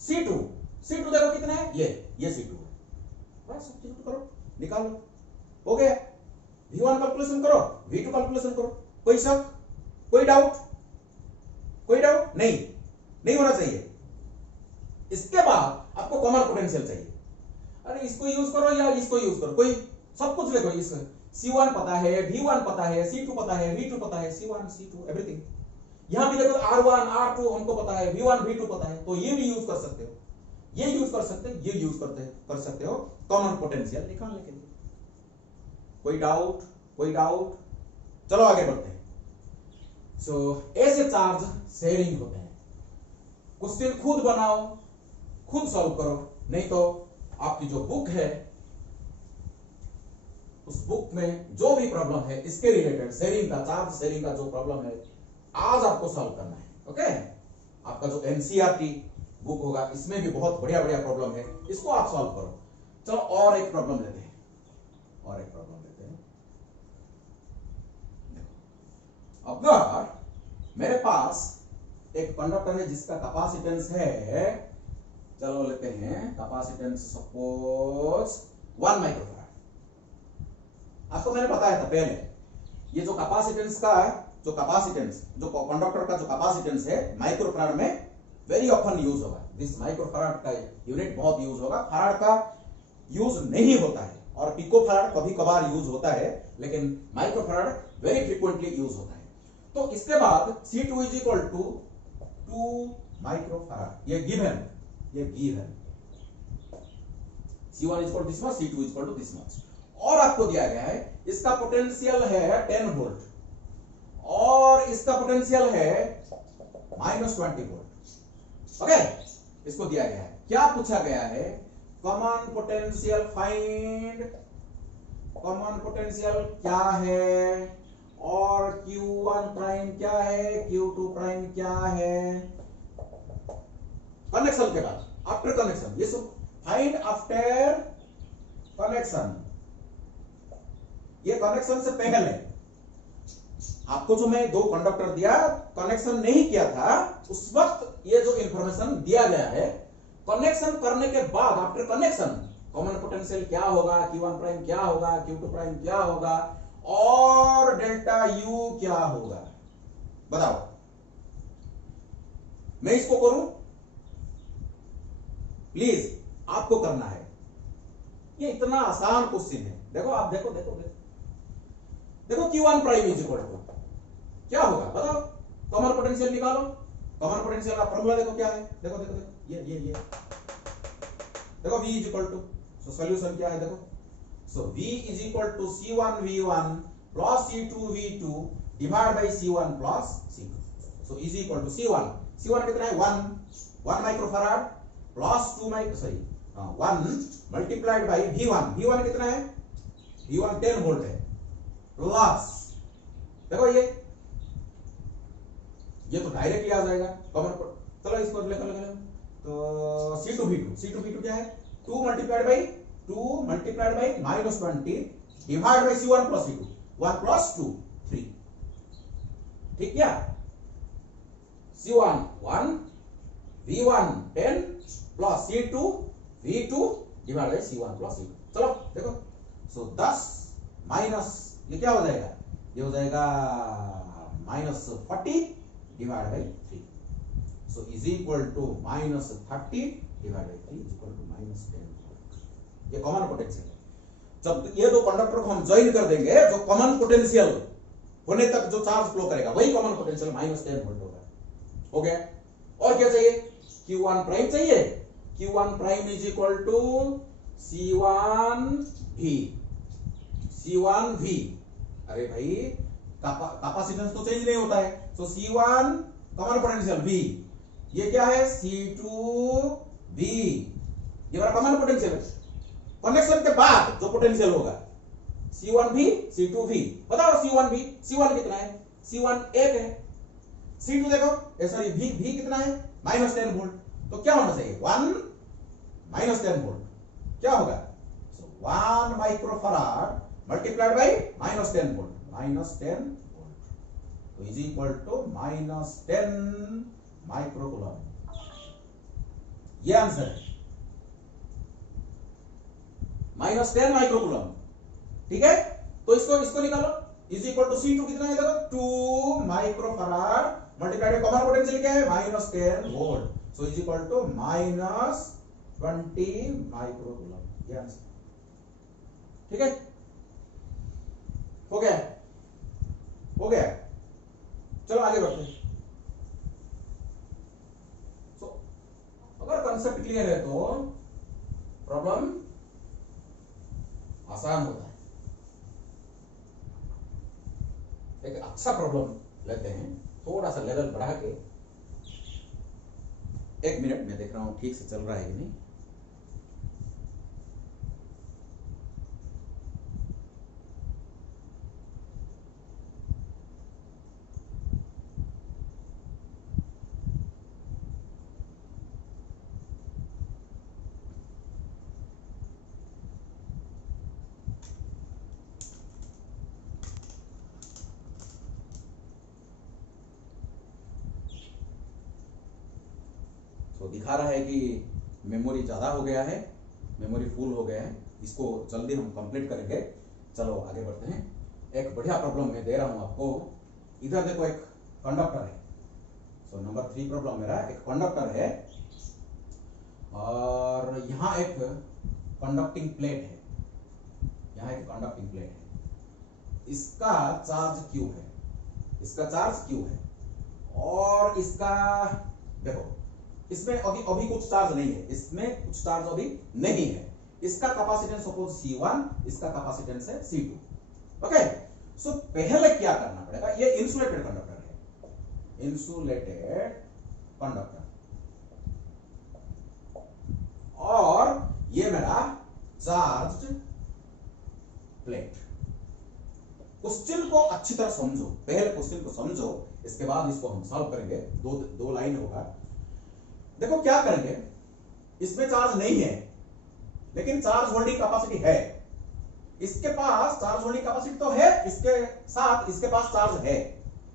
C2 देखो कितना है, ये C2 है, बस सब्स्टिट्यूट करो, निकालो, हो गया। V1 कैलकुलेशन करो, V2 कैलकुलेशन करो, कोई शक, कोई डाउट नहीं होना चाहिए। इसके बाद आपको कॉमन पोटेंशियल चाहिए, अरे इसको यूज करो या इसको यूज करो, कोई सब कुछ देखो, इसको C1 पता है, V1 पता है, C2 पता है, V2 पता है, C1 C2 एवरीथिंग। यहां भी देखो R1 R2 हमको पता है, V1 V2 पता है, तो ये भी यूज कर सकते हो, ये यूज कर सकते हो, ये यूज कर सकते हो कॉमन पोटेंशियल निकालने के लिए। कोई डाउट, चलो आगे बढ़ते हैं। ऐसे चार्ज शेयरिंग होते हैं। क्वेश्चन खुद बनाओ, खुद सॉल्व करो, नहीं तो आपकी जो बुक है उस बुक में जो भी प्रॉब्लम है इसके रिलेटेड शेयरिंग का, चार्ज शेयरिंग का जो प्रॉब्लम है आज आपको सॉल्व करना है। ओके, आपका जो एनसीईआरटी बुक होगा इसमें भी बहुत बढ़िया प्रॉब्लम है, इसको आप सॉल्व करो। चलो और एक प्रॉब्लम लेते हैं, अगर मेरे पास एक कंडक्टर है जिसका कैपेसिटेंस है, चलो लेते हैं कैपेसिटेंस सपोज 1 माइक्रोफैराड। आपको मैंने बताया था पहले, ये जो कैपेसिटेंस जो कंडक्टर का जो कैपेसिटेंस है माइक्रोफैराड में वेरी ऑफन यूज होगा। दिस माइक्रोफैराड का यूनिट बहुत यूज होगा, फैराड का यूज नहीं होता है, और पिकोफैराड कभी कभार यूज होता है, लेकिन माइक्रोफैराड वेरी फ्रीक्वेंटली यूज होता है। तो इसके बाद C2 is equal to 2 microfarad, ये given C1 is equal to this much, C2 is equal to this much, और आपको दिया गया है इसका पोटेंशियल है 10 वोल्ट और इसका पोटेंशियल है -20 वोल्ट। ओके, इसको दिया गया है, क्या पूछा गया है, common potential find, common potential क्या है और Q1 प्राइम क्या है, Q2 प्राइम क्या है। कनेक्शन के बाद, आफ्टर कनेक्शन, ये सब फाइंड आफ्टर कनेक्शन। ये कनेक्शन से पहले आपको जो मैं दो कंडक्टर दिया, कनेक्शन नहीं किया था, उस वक्त ये जो इंफॉर्मेशन दिया गया है, कनेक्शन करने के बाद आफ्टर कनेक्शन कॉमन पोटेंशियल क्या होगा, Q1 प्राइम क्या होगा, Q2 प्राइम क्या होगा और डेल्टा U क्या होगा, बताओ। मैं इसको करूं, प्लीज आपको करना है। ये इतना आसान क्वेश्चन है। देखो आप, देखो देखो देखो देखो Q1 prime is equal to क्या होगा, बताओ। कॉमन पोटेंशियल निकालो। कॉमन पोटेंशियल का फॉर्मूला देखो क्या है, देखो देखो देखो, ये देखो V is equal to, so solution क्या है देखो। So V is equal to C1 V1 plus C2 V2 divide by C1 plus C2। So is equal to C1 कितना है, 1 microfarad plus 1 multiplied by V1 कितना है, V1 10 volt है, plus देखो ये तो डायरेक्टली आ जाएगा कॉमन पर। चलो इसको लिखो तो C2 V2 क्या है, 2 multiplied by -20 divide by C1 plus C2, 1 plus 2 3, ठीक क्या। C1 1 V1 10 plus C2 V2 divide by C1 plus C2। चलो देखो, सो 10 माइनस ये क्या हो जाएगा, ये हो जाएगा -40 divide by 3। So is equal to -30 divide by 3 is equal to -10। ये कॉमन पोटेंशियल है। जब ये दो कंडक्टर को हम ज्वाइन कर देंगे, जो कॉमन पोटेंशियल होने तक जो चार्ज फ्लो करेगा वही कॉमन पोटेंशियल -10 वोल्ट होगा। हो गया। और क्या चाहिए, Q1 प्राइम चाहिए। Q1 prime is equal to C1V। अरे भाई कैपेसिटेंस तो चेंज नहीं होता है, सो C1 कॉमन पोटेंशियल V, ये क्या है C2V, ये मेरा कॉमन पोटेंशियल है। कनेक्शन के बाद जो पोटेंशियल होगा C1V C2V, बताओ C1 कितना है, C1 1 है, C2 देखो सॉरी V कितना है -10 वोल्ट, तो क्या होना चाहिए 1 -10 वोल्ट, क्या होगा 1 microfarad multiplied bye -10 volt, -10 volt, तो इज इक्वल टू -10 माइक्रोकूलम। ये आंसर है, -10 माइक्रोकूलम, ठीक है। तो इसको निकालो, इज इक्वल टू C2 कितना है देखो 2 microfarad multiplied by common potential क्या है -10 volt, so is equal to -20 microcoulomb. ये आंसर, ठीक है। हो गया। चलो आगे बढ़ते हैं। अगर कंसेप्ट क्लियर है तो प्रॉब्लम आसान होता है। एक अच्छा प्रॉब्लम लेते हैं, थोड़ा सा लेवल बढ़ा के। 1 मिनट में देख रहा हूं ठीक से चल रहा है कि नहीं। तो दिखा रहा है कि मेमोरी ज़्यादा हो गया है, मेमोरी फुल हो गया है, इसको जल्दी हम कंप्लीट करेंगे। चलो आगे बढ़ते हैं। एक बढ़िया प्रॉब्लम मैं दे रहा हूं आपको। इधर देखो एक कंडक्टर है। सो नंबर 3 प्रॉब्लम मेरा, एक कंडक्टर है और यहां एक कंडक्टिंग प्लेट है, यहां एक कंडक्टिंग प्लेट है, इसका चार्ज Q है, इसका चार्ज Q है और इसका देखो इसमें अभी कुछ चार्ज नहीं है, इसमें कुछ चार्ज अभी नहीं है। इसका कैपेसिटेंस सपोज C1, इसका कैपेसिटेंस है C2। ओके, सो पहले क्या करना पड़ेगा, ये इंसुलेटेड कंडक्टर है, इंसुलेटेड कंडक्टर, और ये मेरा चार्ज्ड प्लेट। क्वेश्चन को अच्छी तरह समझो, पहले क्वेश्चन को समझो, इसके बाद इसको हम सॉल्व करेंगे। दो लाइन होगा। देखो क्या करेंगे, इसमें चार्ज नहीं है लेकिन चार्ज होल्डिंग कैपेसिटी है। इसके पास चार्ज होल्डिंग कैपेसिटी तो है, इसके साथ इसके पास चार्ज है,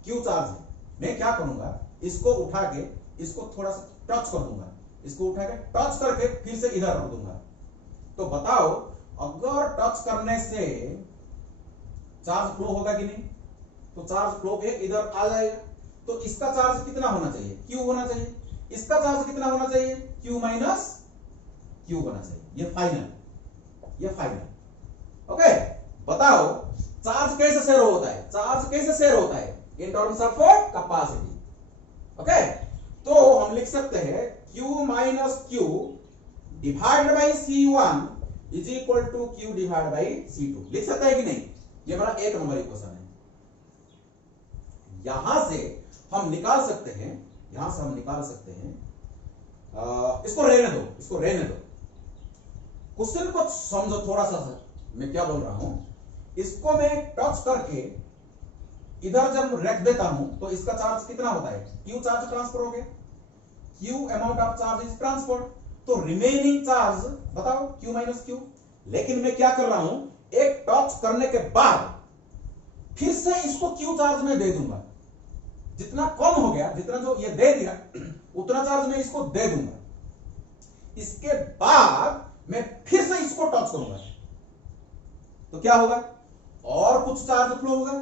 क्यू चार्ज है। मैं क्या करूंगा, इसको उठा के इसको थोड़ा सा टच कर दूंगा, इसको उठा के टच करके फिर से इधर रख दूंगा। तो बताओ अगर टच करने से चार्ज फ्लो होगा कि नहीं? तो चार्ज फ्लो एक इधर आ जाएगा। तो इसका चार्ज कितना होना चाहिए? क्यू होना चाहिए। इसका चार्ज कितना होना चाहिए? क्यू माइनस क्यू होना चाहिए। ये फाइनल। ओके, बताओ चार्ज कैसे शेयर होता है? चार्ज कैसे शेयर होता है? In terms of capacity. Okay, तो हम लिख सकते हैं Q minus Q divided by C1 is equal to Q divide by C2। लिख सकते हैं कि नहीं? ये हमारा 1 नंबर इक्वेशन है। यहां से हम निकाल सकते हैं, इसको रहने दो। क्वेश्चन को समझो थोड़ा सा। मैं क्या बोल रहा हूं, इसको मैं टच करके इधर जब रख देता हूं तो इसका चार्ज कितना होता है? क्यू चार्ज ट्रांसफर हो गया, Q amount of charge is transferred. तो रिमेनिंग चार्ज बताओ क्यू माइनस क्यू। लेकिन मैं क्या कर रहा हूं, एक टच करने के बाद फिर से इसको क्यू चार्ज में दे दूंगा। जितना कम हो गया, जितना जो ये दे दिया उतना चार्ज मैं इसको दे दूंगा। इसके बाद मैं फिर से इसको टच करूंगा तो क्या होगा? और कुछ चार्ज फ्लो होगा।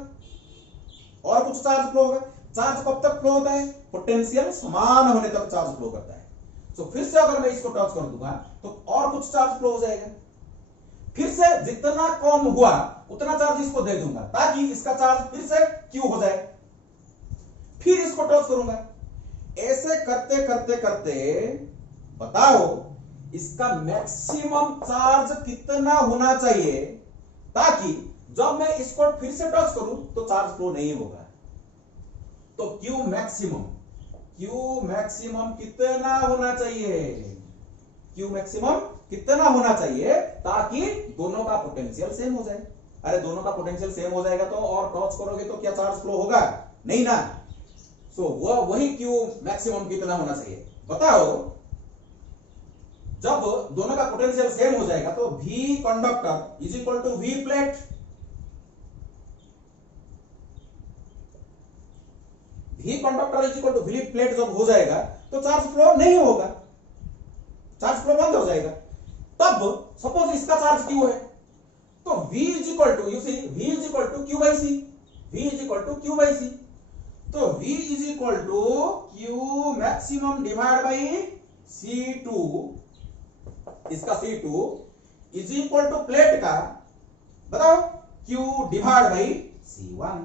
चार्ज कब तक फ्लो होता है? पोटेंशियल समान होने तक चार्ज फ्लो करता है। तो फिर से अगर मैं इसको टच कर दूंगा तो और कुछ चार्ज फ्लो हो जाएगा। फिर से जितना कम हुआ उतना चार्ज इसको दे दूंगा ताकि इसका चार्ज फिर से क्यू हो जाए। फिर इसको टच करूंगा। ऐसे करते करते बताओ इसका मैक्सिमम चार्ज कितना होना चाहिए ताकि जब मैं इसको फिर से टच करूं तो चार्ज फ्लो नहीं होगा। तो Q मैक्सिमम कितना होना चाहिए? Q मैक्सिमम कितना होना चाहिए ताकि दोनों का पोटेंशियल सेम हो जाए। अरे दोनों का पोटेंशियल सेम हो जाएगा तो और टच करोगे तो क्या चार्ज फ्लो होगा? नहीं ना। सो वही Q मैक्सिमम कितना होना चाहिए बताओ। जब दोनों का पोटेंशियल सेम हो जाएगा तो V conductor is equal to V plate. V conductor is equal to V plate जब हो जाएगा तो चार्ज फ्लो नहीं होगा, चार्ज फ्लो बंद हो जाएगा। तब सपोज इसका चार्ज Q है तो V is equal to V is equal to Q by C। तो V is equal to Q maximum divide by C2, इसका C2 is equal to plate का बताओ Q डिवाइड बाई C1।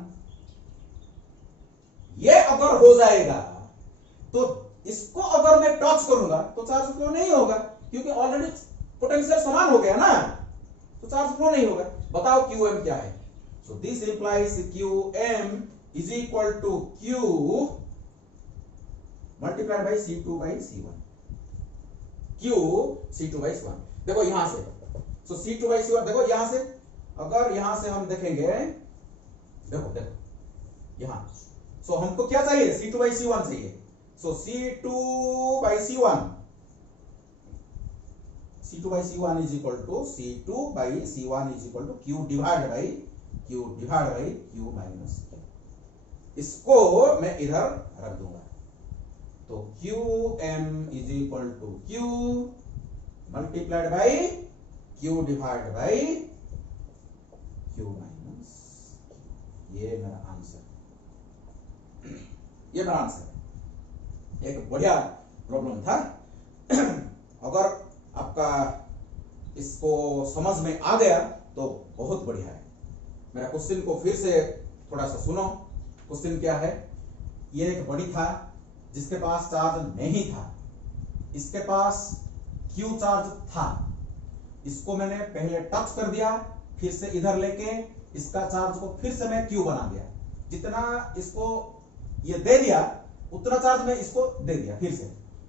ये अगर हो जाएगा तो इसको अगर मैं टच करूंगा तो चार्ज फ्लो नहीं होगा क्योंकि ऑलरेडी पोटेंशियल समान हो गया ना, तो चार्ज फ्लो नहीं होगा। बताओ QM क्या है? So this implies QM is equal to Q multiplied by C2 by C1। Q C2 by C1। देखो यहां से, सो C2 बाई C1 देखो यहां से, अगर यहां से हम देखेंगे, देखो यहां, सो हमको क्या चाहिए? C2 बाई C1 चाहिए। So C2 by C1 is equal to C2 by C1 is equal to Q divide by Q minus Q। इसको मैं इधर रख दूंगा तो QM is equal to Q multiplied by Q divide by Q minus. ये मेरा answer है। एक बढ़िया प्रॉब्लम था। अगर आपका इसको समझ में आ गया तो बहुत बढ़िया है। मेरा क्वेश्चन को फिर से थोड़ा सा सुनो। क्वेश्चन क्या है? ये एक बड़ी था जिसके पास चार्ज नहीं था, इसके पास Q चार्ज था। इसको मैंने पहले टच कर दिया, फिर से इधर लेके इसका चार्ज को फिर से मैं Q बना दिया। जितना इसको ये दे दिया उतना चार्ज में इसको दे दिया फिर से।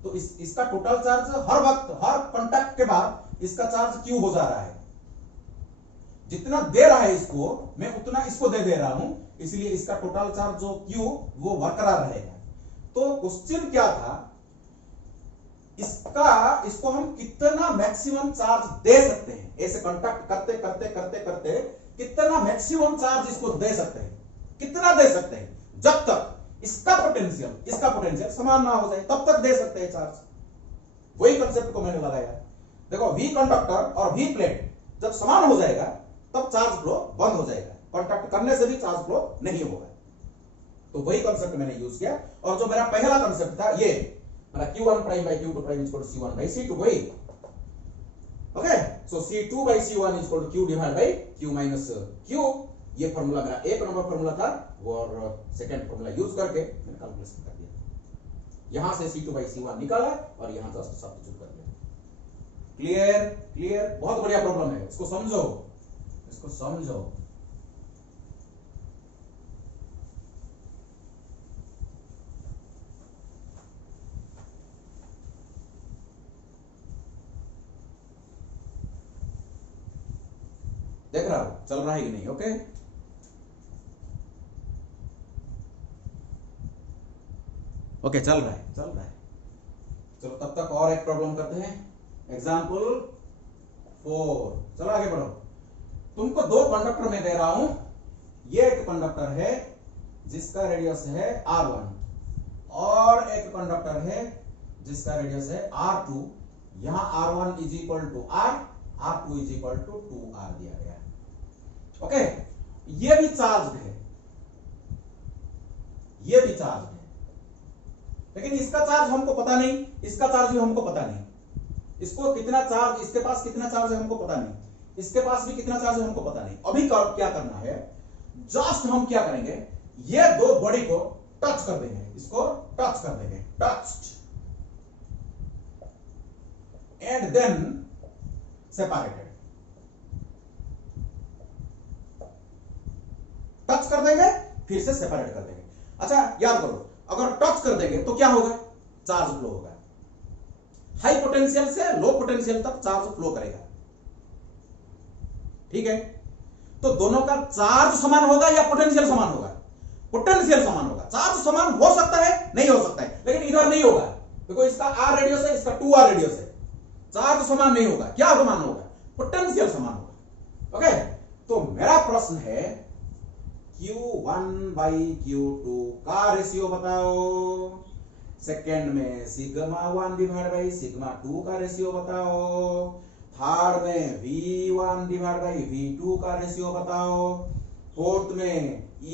तो इसका टोटल चार्ज हर वक्त, हर कांटेक्ट के बाद इसका चार्ज Q हो जा रहा है। जितना दे रहा है इसको मैं उतना इसको दे रहा हूं, इसलिए इसका टोटल चार्ज जो Q वो बरकरार रहेगा। तो क्वेश्चन क्या था, इसको हम कितना मैक्सिमम चार्ज दे सकते हैं, ऐसे कांटेक्ट करते करते करते करते कितना मैक्सिमम चार्ज इसको दे सकते हैं, कितना दे सकते हैं, जब तक इसका पोटेंशियल समान ना हो जाए तब तक दे सकते हैं चार्ज। वही कंसेप्ट को मैंने लगाया। देखो V कंडक्टर और V प्लेट जब समान हो जाएगा तब चार्ज फ्लो बंद हो जाएगा, कांटेक्ट करने से भी चार्ज फ्लो नहीं होगा। तो वही कंसेप्ट मैंने यूज किया। और जो मेरा पहला कंसेप्ट था ये मेरा Q1 prime by Q2 prime equal to C1 by C2, वही। Okay, so C2 by C1 equal to Q divide by Q minus Q। ये फार्मूला मेरा एक नंबर फार्मूला था, और सेकंड फार्मूला यूज करके मैंने कैलकुलेशन कर दिया। यहां से C2 बाई C1 निकाला और यहां जस्ट सब्स्टिट्यूट कर दिया। क्लियर, बहुत बढ़िया प्रॉब्लम है, इसको समझो, इसको समझो। देख रहा हूं चल रहा है कि नहीं? ओके, चल रहा है। चलो तब तक और एक प्रॉब्लम करते हैं, एग्जाम्पल 4। चलो आगे बढ़ो। तुमको दो कंडक्टर में दे रहा हूं, ये एक कंडक्टर है जिसका रेडियस है R1 और एक कंडक्टर है जिसका रेडियस है R2। यहां R1 is equal to R, R2 is equal to 2R दिया गया। ओके, ये भी चार्ज है, ये भी चार्ज है, लेकिन इसका चार्ज हमको पता नहीं, इसका चार्ज भी हमको पता नहीं। इसको कितना चार्ज, इसके पास कितना चार्ज है हमको पता नहीं, इसके पास भी कितना चार्ज है हमको पता नहीं। अभी क्या करना है, जस्ट हम क्या करेंगे, ये दो बॉडी को टच कर देंगे, इसको टच कर देंगे, touched and then separated. Touch कर देंगे फिर से सेपरेट कर देंगे। अच्छा याद करो, अगर टच कर देंगे तो क्या होगा, चार्ज फ्लो होगा। हाई पोटेंशियल से लो पोटेंशियल तक चार्ज फ्लो करेगा। ठीक है, तो दोनों का चार्ज समान होगा या पोटेंशियल समान होगा? पोटेंशियल समान होगा। चार्ज समान हो सकता है, नहीं हो सकता है, लेकिन इधर नहीं होगा। देखो इसका R रेडियस है, इसका 2R रेडियस है, चार्ज समान नहीं होगा। क्या समान होगा? पोटेंशियल समान होगा। ओके, तो मेरा प्रश्न है Q1 बाई Q2 का रेशियो बताओ। सेकेंड में सिग्मा 1 डिवाइड बाई सिग्मा 2 का रेशियो बताओ। थर्ड में V1 डिवाइड बाई V2 का रेशियो बताओ। फोर्थ में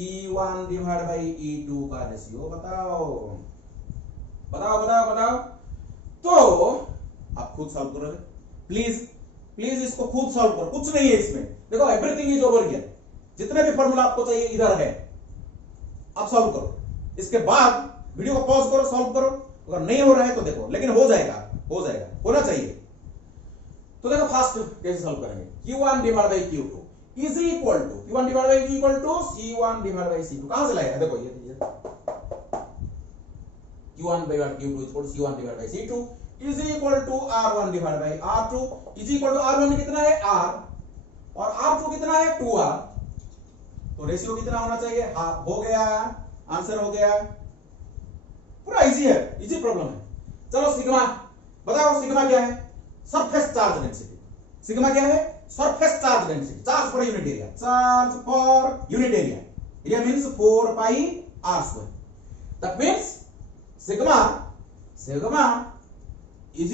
E1 डिवाइड बाई E2 का रेशियो बताओ। बताओ। तो आप खुद सॉल्व करोगे, प्लीज इसको खुद सॉल्व करो, कुछ नहीं है इसमें। देखो एवरीथिंग इज ओवर हियर, जितने भी फॉर्मूला आपको चाहिए इधर है, आप सॉल्व करो। इसके बाद वीडियो को पॉज करो, सॉल्व करो। अगर नहीं हो रहा है तो देखो, लेकिन हो जाएगा, होना चाहिए। तो देखो फर्स्ट कैसे सॉल्व करेंगे। Q1 divide by Q2 is equal to Q1 divide by Q equal to C1 divide by C2। कहां से लाएगा? देखो ये Q1 divide Q2 equal to C1 divide by C2 is equal to R1 divide by R2 is equal to R1 कितना है R और R2 कितना है 2R। तो रेशियो कितना होना चाहिए? हाफ। हो गया, आंसर हो गया। पूरा इजी है, इजी प्रॉब्लम है। चलो सिग्मा बताओ, सिग्मा क्या है? Surface charge density. सिग्मा क्या है? Surface charge density, charge for unit area, charge for unit area. Area means 4 pi r square. That means sigma is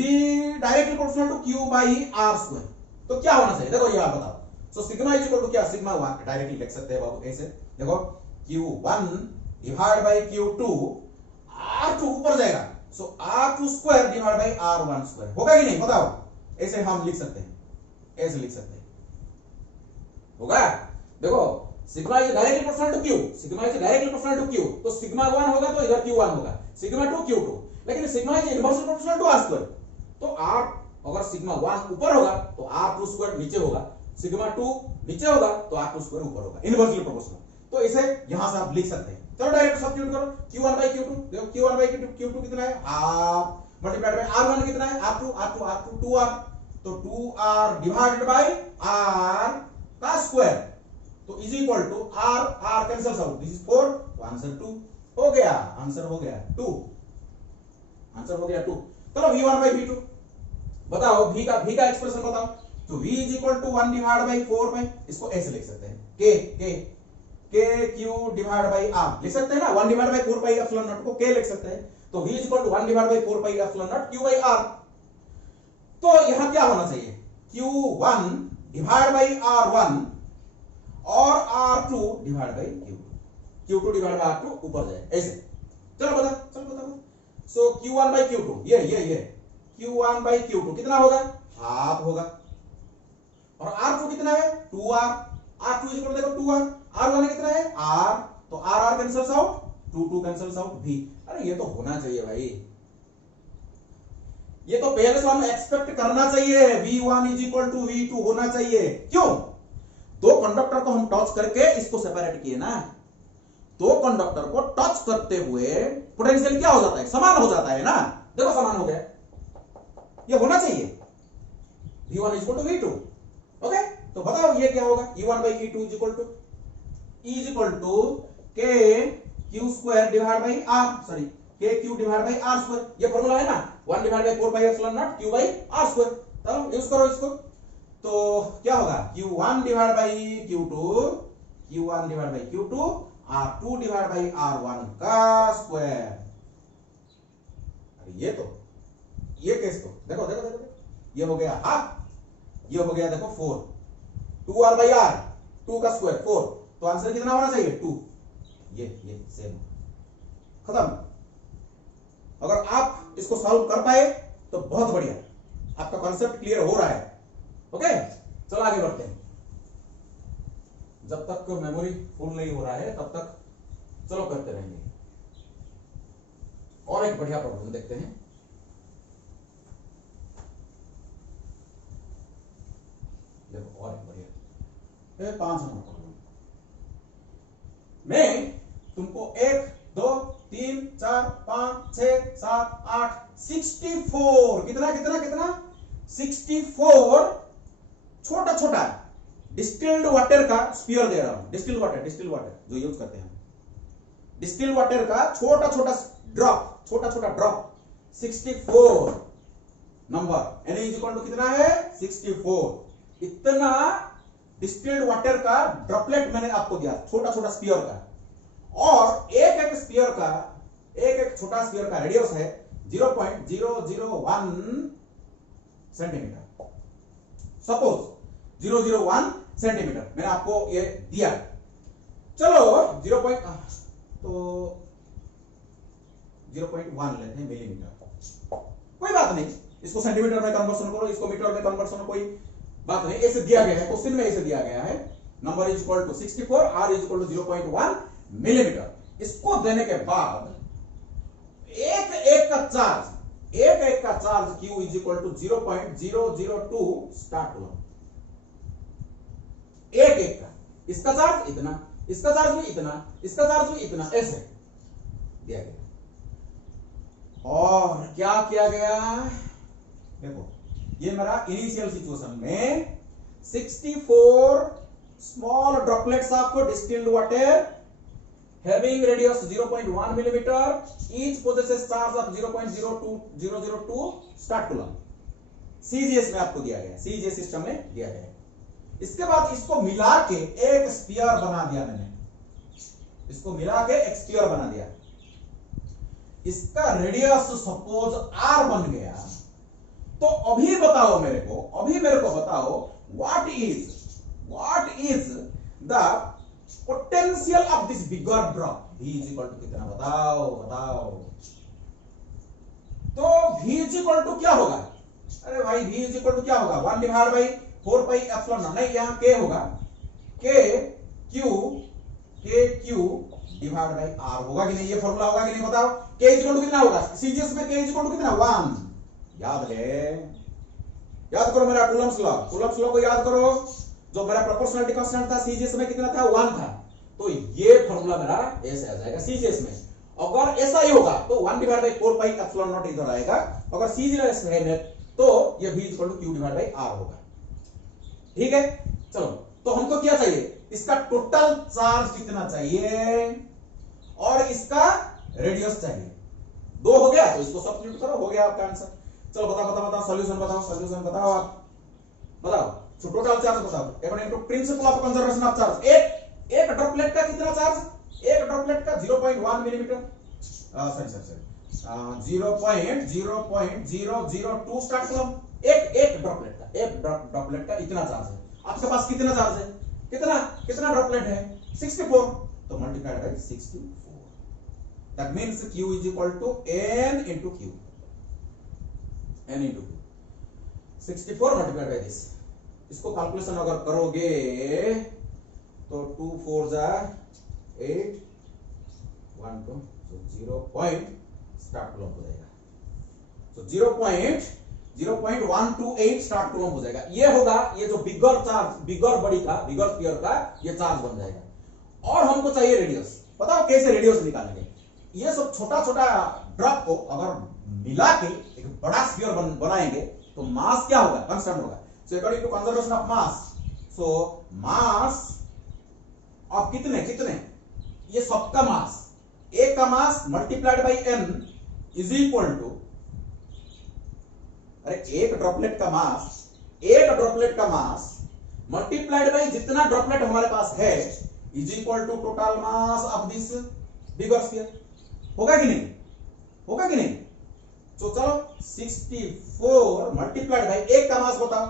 directly proportional to Q by r square. तो क्या होना चाहिए? देखो ये आप बताओ। So sigma is equal to क्या? Sigma 1 directly लिख सकते हैं बाबू ऐसे। देखो Q1 divide by Q2, R2 ऊपर जाएगा, सो R2 square divide by R1 square. होगा कि नहीं? बताओ। ऐसे हम लिख सकते हैं, ऐसे लिख सकते हैं, होगा? देखो sigma is directly proportional to Q, sigma is directly proportional to Q, तो सिग्मा 1 होगा तो इधर Q1 होगा, सिग्मा 2 Q2। लेकिन sigma is inversely proportional to R square, तो R अगर सिग्मा 1 ऊपर होगा तो R2 स्क्वायर नीचे होगा, सिग्मा 2 नीचे होगा तो R2 स्क्वायर ऊपर होगा, इनवर्सली प्रोपोर्शनल। तो इसे यहां से आप लिख सकते हैं। चलो डायरेक्ट सब्स्टिट्यूट करो। Q1 बाई Q2, देखो Q1 बाई Q2 कितना है? हाफ मल्टीप्लाइड बाई R1 कितना है? R2 2R, तो 2R डिवाइडेड बाई R का स्क्वायर, तो is equal to R, R cancels out, this is 4, तो आंसर 2 हो गया, आंसर हो गया 2, आंसर हो गया 2। चलो v1 बाई v2 बताओ, v का एक्सप्रेशन बताओ। तो v is equal to 1 divide by 4 pi, इसको ऐसे लिख सकते हैं k q divide by r लिख सकते हैं ना, 1 divide by 4 pi epsilon naught को k लिख सकते हैं, तो v is equal to 1 divide by 4 pi epsilon naught q by r। तो यहां क्या होना चाहिए, q1 डिवाइड बाई r1 और r2 divide by q2 divide by r2 ऊपर जाए ऐसे। चलो बता सो q1 बाई q2 ये q1 बाई q2 कितना होगा, हाफ होगा, और r2 कितना है 2r, r2 is equal to देखो 2r, r1 कितना है r, तो r cancels out, 2 cancels out v। अरे ये तो होना चाहिए भाई, ये तो पहले से हम एक्सपेक्ट करना चाहिए, v1 is equal to v2 होना चाहिए। क्यों, दो कंडक्टर को हम टच करके इसको सेपरेट किए ना, दो कंडक्टर को टच करते हुए पोटेंशियल क्या हो जाता है, समान हो जाता है ना, देखो समान हो गया, ये होना चाहिए v1 is equal to v2। Okay, तो बताओ ये क्या होगा, e1 by e2 is equal to k q square divide by r, sorry k q divide by r square, ये फॉर्मूला है ना, 1 divide by 4 pi epsilon naught q by r square. चलो use करो इसको, तो क्या होगा q1 divide by q2, q1 divide by q2 r2 divide by r1 का स्क्वायर। अरे ये केस तो देखो ये हो गया हाफ, ये हो गया देखो 4, 2r बाई r, 2 का स्क्वायर 4, तो आंसर कितना होना चाहिए 2, ये सेम खत्म। अगर आप इसको सॉल्व कर पाए तो बहुत बढ़िया, आपका कॉन्सेप्ट क्लियर हो रहा है। ओके, चलो आगे बढ़ते हैं, जब तक मेमोरी फुल नहीं हो रहा है तब तक चलो करते रहेंगे। और एक बढ़िया प्रॉब्लम देखते हैं, देखो और एक बढ़िया 5 नंबर प्रॉब्लम। मैं तुमको 1 2 3 4 5 6 7 8 64 कितना 64 छोटा डिस्टिल्ड वाटर का स्फीयर दे रहा हूं, डिस्टिल्ड वाटर जो यूज करते हैं, डिस्टिल्ड वाटर का छोटा drop 64 number, N is equal to कितना है 64। इतना डिस्टिल्ड वाटर का ड्रॉपलेट मैंने आपको दिया, छोटा स्फीयर का, और एक छोटा स्फीयर का रेडियस है 0.001 सेंटीमीटर, सपोज 001 सेंटीमीटर मैंने आपको ये दिया। चलो 0.1 लेते हैं मिलीमीटर, कोई बात नहीं, इसको सेंटीमीटर में कन्वर्सन करो, इसको मीटर में कन्वर्सन, कोई बात नहीं, ऐसे दिया गया है क्वेश्चन में, ऐसे दिया गया है number is equal to 64, r is equal to 0.1 millimetre. इसको देने के बाद एक का charge q is equal to 0.002 stat हुआ, एक का, इसका चार्ज इतना, इसका चार्ज भी इतना, इसका चार्ज भी इतना, ऐसे दिया गया। और क्या किया गया, देखो ये मेरा इनिशियल सिचुएशन में 64 small droplets of distilled water having radius 0.1 millimeter, each possesses charge of 0.002 start coulomb, CGS में आपको दिया गया, CGS सिस्टम में दिया गया। इसके बाद इसको मिला के एक स्फीयर बना दिया मैंने, इसको मिला के एक स्फीयर बना दिया, इसका रेडियस सपोज r बन गया। तो अभी मेरे को बताओ what is the potential of this bigger drop, v is equal to कितना, बताओ। तो v इज इक्वल टू क्या होगा, अरे भाई v इज इक्वल टू क्या होगा, 1 divide by 4 pi epsilon not, नहीं यहां k होगा, k q divide by r होगा कि नहीं, ये फॉर्मूला होगा कि नहीं बताओ। k इज इक्वल टू कितना होगा, सीजीएस में k इज इक्वल टू कितना 1, याद करो मेरा कूलम्ब्स लॉ को याद करो, जो मेरा प्रोपोर्शनलिटी कांस्टेंट था सीजीएस में कितना था 1 था, तो ये फॉर्मूला मेरा ऐसे आ जाएगा सीजीएस में। अगर ऐसा ही होगा तो 1 divide by 4 pi epsilon naught इधर आएगा, अगर सीजीएस में है तो ये v equal to q divide by r होगा। ठीक है, चलो तो हमको क्या चाहिए, इसका टोटल चार्ज कितना चाहिए और इसका रेडियस चाहिए। 2 हो गया तो इसको सब्स्टिट्यूट करो, हो गया आपका आंसर। चलो बताओ सॉल्यूशन बताओ आप बताओ। सो टोटल चार्ज बताओ according to principle of conservation of charge. एक ड्रॉपलेट का कितना चार्ज, एक ड्रॉपलेट का 0.1 मिलीमीटर, सॉरी 0.0002 स्टार्ट कूलम। एक ड्रॉपलेट का इतना चार्ज है। आपके पास कितना चार्ज है, कितना ड्रॉपलेट है, 64, तो multiplied by 64। That means Q is equal to N into Q, 64 multiplied by this. इसको कैलकुलेशन अगर करोगे तो 2 4 जा 8 1 2, so 0 पॉइंट स्टार्ट कूलम हो जाएगा। so 0.128 स्टार्ट कूलम हो जाएगा। ये होगा, ये जो बिगर स्फीयर का ये चार्ज बन जाएगा। और हमको चाहिए रेडियस। बताओ कैसे रेडियस निकालेंगे। ये सब छोटा ड्रॉप को अगर मिला के एक बड़ा स्फीयर बनाएंगे तो मास क्या होगा, कांस्टेंट होगा। So according to conservation of mass, so mass of कितने ये सबका मास, एक का mass multiplied by n is equal to, अरे एक ड्रॉपलेट का मास मल्टीप्लाइड बाई जितना ड्रॉपलेट हमारे पास है is equal to total mass of this bigger sphere. होगा कि नहीं, तो चलो 64 मल्टीप्लाइड बाई एक का मास बताओ,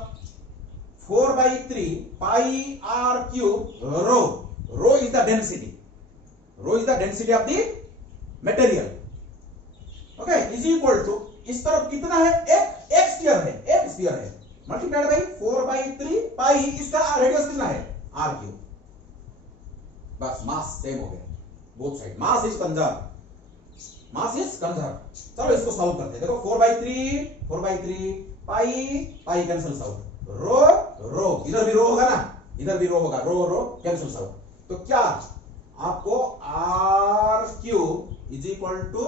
4/3 pi r cube rho is the density of the material, okay, is equal to इस तरफ कितना है, एक स्फीयर है मल्टीप्लाइड बाई 4/3 पाई, इसका रेडियस कितना है r क्यूब। बस मास सेम हो गया both side, mass is conserve. चलो इसको सॉल्व करते हैं। देखो 4/3 पाई कैंसिल्स आउट, रो इधर भी रो होगा ना, इधर भी रो होगा, रो कैंसिल्स आउट। तो क्या आपको r cube is equal to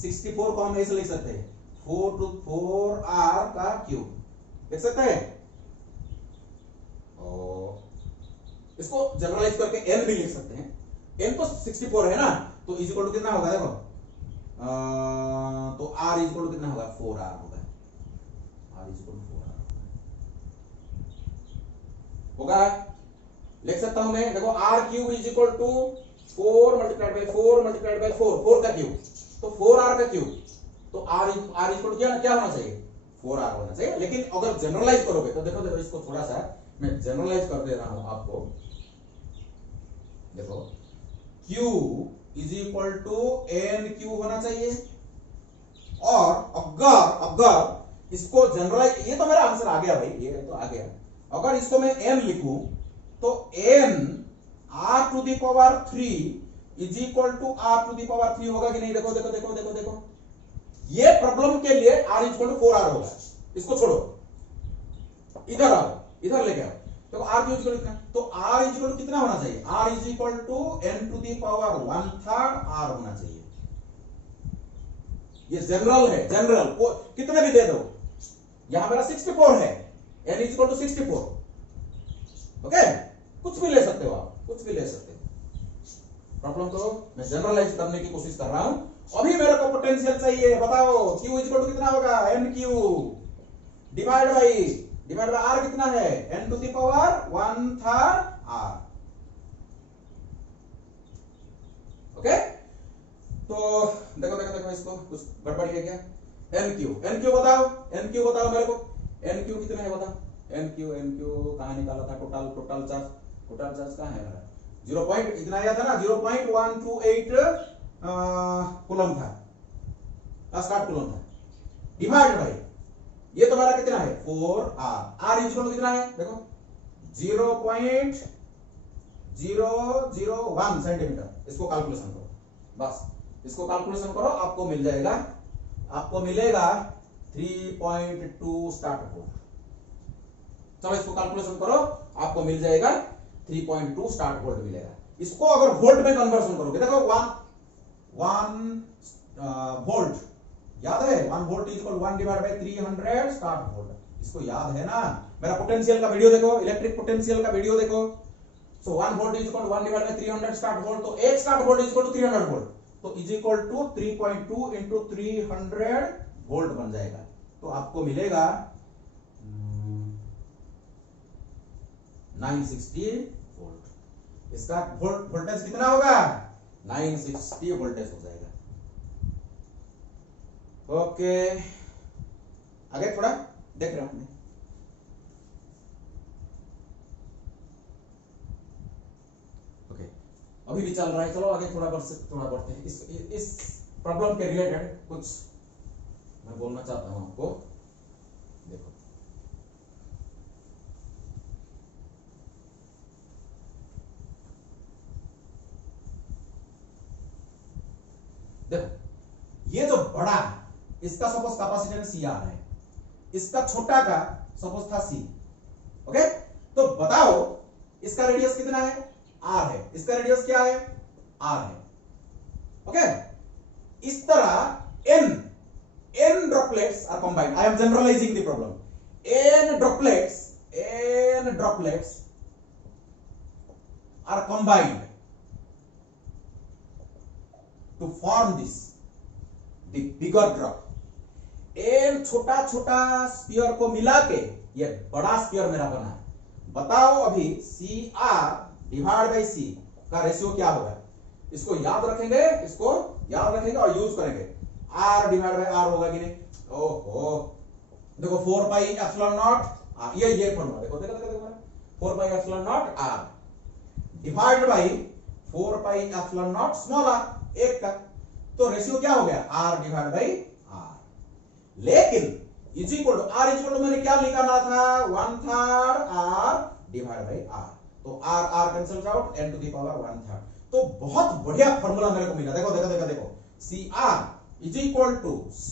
64 को हम ऐसे लिख सकते हैं, 4r का क्यूब देख सकते हैं। इसको जनरलाइज करके n भी लिख सकते हैं। n तो 64 है ना, तो इज इक्वल टू कितना होगा, देखो तो r इज इक्वल टू कितना होगा, 4r होगा, r is equal to 4r होगा। लिख सकता हूं मैं, देखो r cube is equal to 4 multiplied by 4 का क्यूब, तो 4r का क्यूब, तो r इज इक्वल टू क्या होना चाहिए, 4r होना चाहिए। लेकिन अगर जनरलाइज करोगे तो देखो इसको थोड़ा सा मैं जनरलाइज कर दे रहा हूं आपको। देखो Q is equal to NQ होना चाहिए, और अगर इसको जनरलाइज, ये तो मेरा आंसर आ गया भाई, ये तो आ गया। अगर इसको मैं n लिखूं तो n r to the power 3 is equal to r to the power 3 होगा कि नहीं। देखो ये प्रॉब्लम के लिए r is equal to 4r होगा। इसको छोड़ो, इधर आओ, इधर लेके आओ। तो r की इक्वल कितना, तो r इज इक्वल टू कितना होना चाहिए, r is equal to n to the power 1/3 r होना चाहिए। ये जनरल है, कितने भी दे दो, यहां मेरा 64 है, n is equal to 64, okay, कुछ भी ले सकते हो आप, प्रॉब्लम को मैं जनरलाइज करने की कोशिश कर रहा हूं। अभी मेरे को पोटेंशियल चाहिए, बताओ q इज इक्वल टू कितना होगा, nq डिवाइड बाय r कितना है, n to the power 1/3 r, okay. तो देखो इसको कुछ गड़बड़ी है क्या, nq बताओ मेरे को, nq कितना है बताओ, nq कहां निकाला था, टोटल चार्ज कहां है मेरा, 0 पॉइंट इतना आया था ना, 0.128 कूलम था, स्टार्ट कूलम था, डिवाइड बाय ये तो मेरा कितना है 4r इज इक्वल टू कितना है, देखो 0.001 सेंटीमीटर। इसको कैलकुलेशन करो, बस इसको कैलकुलेशन करो, आपको मिलेगा 3.2 स्टार्ट वोल्ट। चलो इसको कैलकुलेशन करो, आपको मिल जाएगा 3.2 स्टार्ट वोल्ट मिलेगा। इसको अगर वोल्ट में कन्वर्शन करोगे, देखो 1 वोल्ट याद है, 1 volt is equal 1 divide by 300 start volt. इसको याद है ना, मेरा पोटेंशियल का वीडियो देखो, इलेक्ट्रिक पोटेंशियल का वीडियो देखो। So 1 volt is equal to 1 divide by 300 statvolt, तो 1 statvolt is equal to 300 volt, तो is equal to 3.2 into 300 volt बन जाएगा। तो आपको मिलेगा 960 वोल्ट। इसका वोल्टेज कितना होगा? 960 वोल्टेज हो जाएगा। ओके, आगे थोड़ा देख रहे हैं। ओके, अभी भी चल रहा है, चलो आगे थोड़ा बढ़ते हैं। इस प्रॉब्लम के रिलेटेड कुछ मैं बोलना चाहता हूं आपको। देखो, ये जो बड़ा है इसका सपोज कैपेसिटेंस CR है, इसका छोटा का सपोज था C। ओके, तो बताओ इसका रेडियस कितना है? R है। इसका रेडियस क्या है? R है। ओके, इस तरह n droplets are combined. I am generalizing the problem. n droplets are combined to form the bigger drop. n छोटा छोटा स्फीयर को मिला के ये बड़ा स्फीयर मेरा बना है। बताओ अभी CR डिवाइड बाई C का रेशियो क्या होगा? इसको याद रखेंगे और यूज करेंगे। R डिवाइड बाई R होगा कि नहीं? ओहो, देखो 4 पाई एप्सिलॉन नॉट R, ये फॉर्मूला देखो 4 pi epsilon naught R divide by 4 pi epsilon naught small r, एक का, तो रेशियो क्या हो गया? R divide by R। लेकिन इज इक्वल टू मैंने क्या निकालना था? 1/3 R डिवाइड बाई R, तो R cancels out, n to the power 1/3। तो बहुत बढ़िया फॉर्मूला मेरे को मिला। देखो CR is equal to C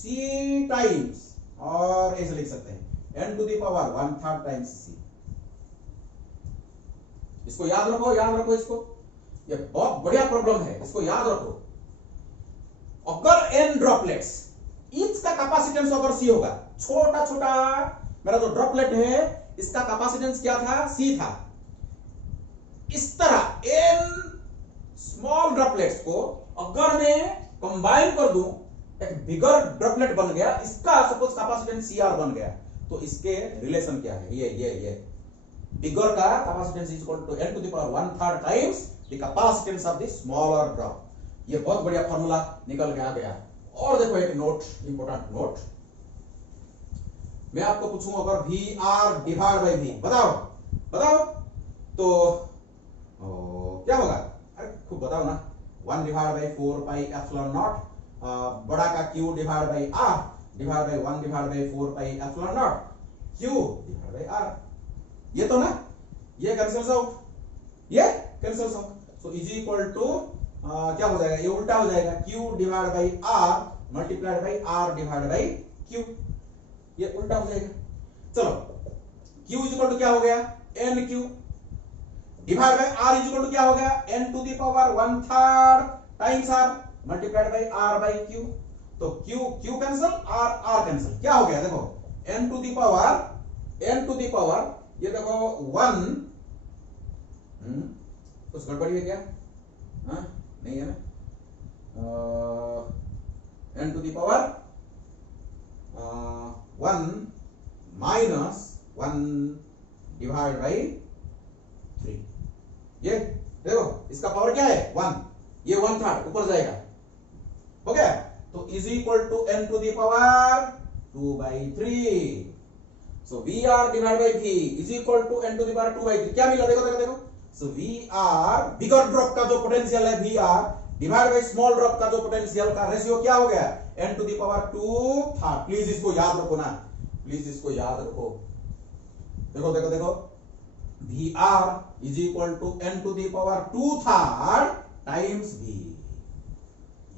times, और ऐसे लिख सकते हैं n to the power 1/3 times C। इसको याद रखो इसको, ये बहुत बढ़िया प्रॉब्लम है, इसको याद रखो। अगर n ड्रॉपलेट्स, ईच का कैपेसिटेंस अगर C होगा, छोटा छोटा मेरा जो ड्रॉपलेट है इसका कैपेसिटेंस क्या था? C था। इस तरह n स्मॉल ड्रॉपलेट्स को अगर मैं कंबाइन कर दूं, एक बिगर ड्रॉपलेट बन गया, इसका सपोज कैपेसिटेंस CR बन गया, तो इसके रिलेशन क्या है? ये बिगर का capacitance is equal to n to the power 1/3 times the capacitance of the smaller drop. ये बहुत बढ़िया फॉर्मूला निकल के आ गया। और देखो एक नोट, इंपॉर्टेंट नोट, मैं आपको पूछूं अगर VR डिवाइड बाई V, बताओ तो क्या होगा? अरे खूब बताओ ना। 1 divide by 4 pi epsilon naught, बड़ा का Q divide by R divide by 1 divide by 4 pi epsilon naught Q divide by R। ये तो ना, ये cancels out, so is equal to क्या हो जाएगा? ये उल्टा हो जाएगा, Q divide by R multiplied by R divide by Q, ये उल्टा हो जाएगा। चलो, Q इज इक्वल टू क्या हो गया? NQ divide by R is equal to क्या हो गया? n to the power 1/3 times R multiplied by R by Q। तो Q कैंसिल, R कैंसिल, क्या हो गया? देखो n टू द पावर ये देखो 1, कुछ गड़बड़ी है क्या? नहीं है ना? n to the power 1 minus 1 divide by 3, ये देखो इसका पावर क्या है? 1, ये 1/3 ऊपर जाएगा, हो गया? तो is equal to n to the power 2/3। So VR divide by V is equal to n to the power 2/3। क्या मिला? देखो सो VR बिगर ड्रॉप का जो पोटेंशियल है VR डिवाइड बाई स्मॉल ड्रॉप का जो पोटेंशियल का रेशियो क्या हो गया? n to the power 2/3। Please इसको याद रखो ना, देखो VR is equal to n to the power 2/3 times V।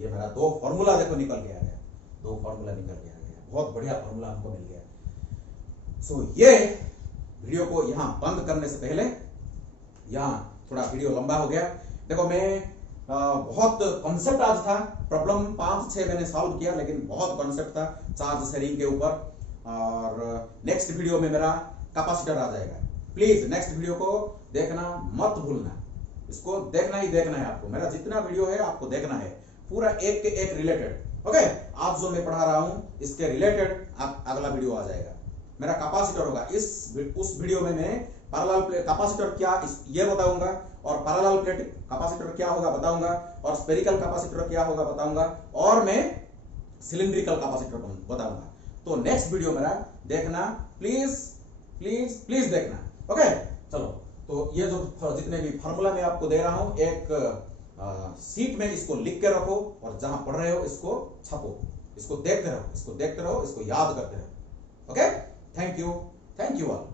ये मेरा दो फॉर्मूला देखो निकल के आ गया, बहुत बढ़िया फॉर्मूला हमको मिल गया। सो ये वीडियो को यहां बंद करने से पहले, यहां थोड़ा वीडियो लंबा हो गया। देखो मैं बहुत कॉन्सेप्ट आज था, प्रॉब्लम 5-6 मैंने सॉल्व किया, लेकिन बहुत कॉन्सेप्ट था चार्ज शेयरिंग के ऊपर। और नेक्स्ट वीडियो में मेरा कैपेसिटर आ जाएगा। प्लीज नेक्स्ट वीडियो को देखना मत भूलना, इसको देखना ही देखना है आपको। मेरा जितना वीडियो है आपको देखना है, पूरा एक के एक रिलेटेड। ओके, आज जो मैं पढ़ा रहा हूं इसके रिलेटेड अगला वीडियो आ जाएगा। मेरा कैपेसिटर होगा, उस वीडियो में मैं पैरेलल प्लेट कैपेसिटर क्या ये बताऊंगा, और पैरेलल प्लेट कैपेसिटर क्या होगा बताऊंगा, और स्फेरिकल कैपेसिटर क्या होगा बताऊंगा, और मैं सिलिंड्रिकल कैपेसिटर बताऊंगा। तो नेक्स्ट वीडियो मेरा देखना प्लीज प्लीज प्लीज देखना। ओके, चलो, तो ये जो जितने भी फॉर्मूला मैं आपको दे रहा हूं, एक सीट में इसको लिख के रखो, और जहां पढ़ रहे हो इसको छपो, इसको देखते रहो, इसको याद करते रहो। Okay, thank you all.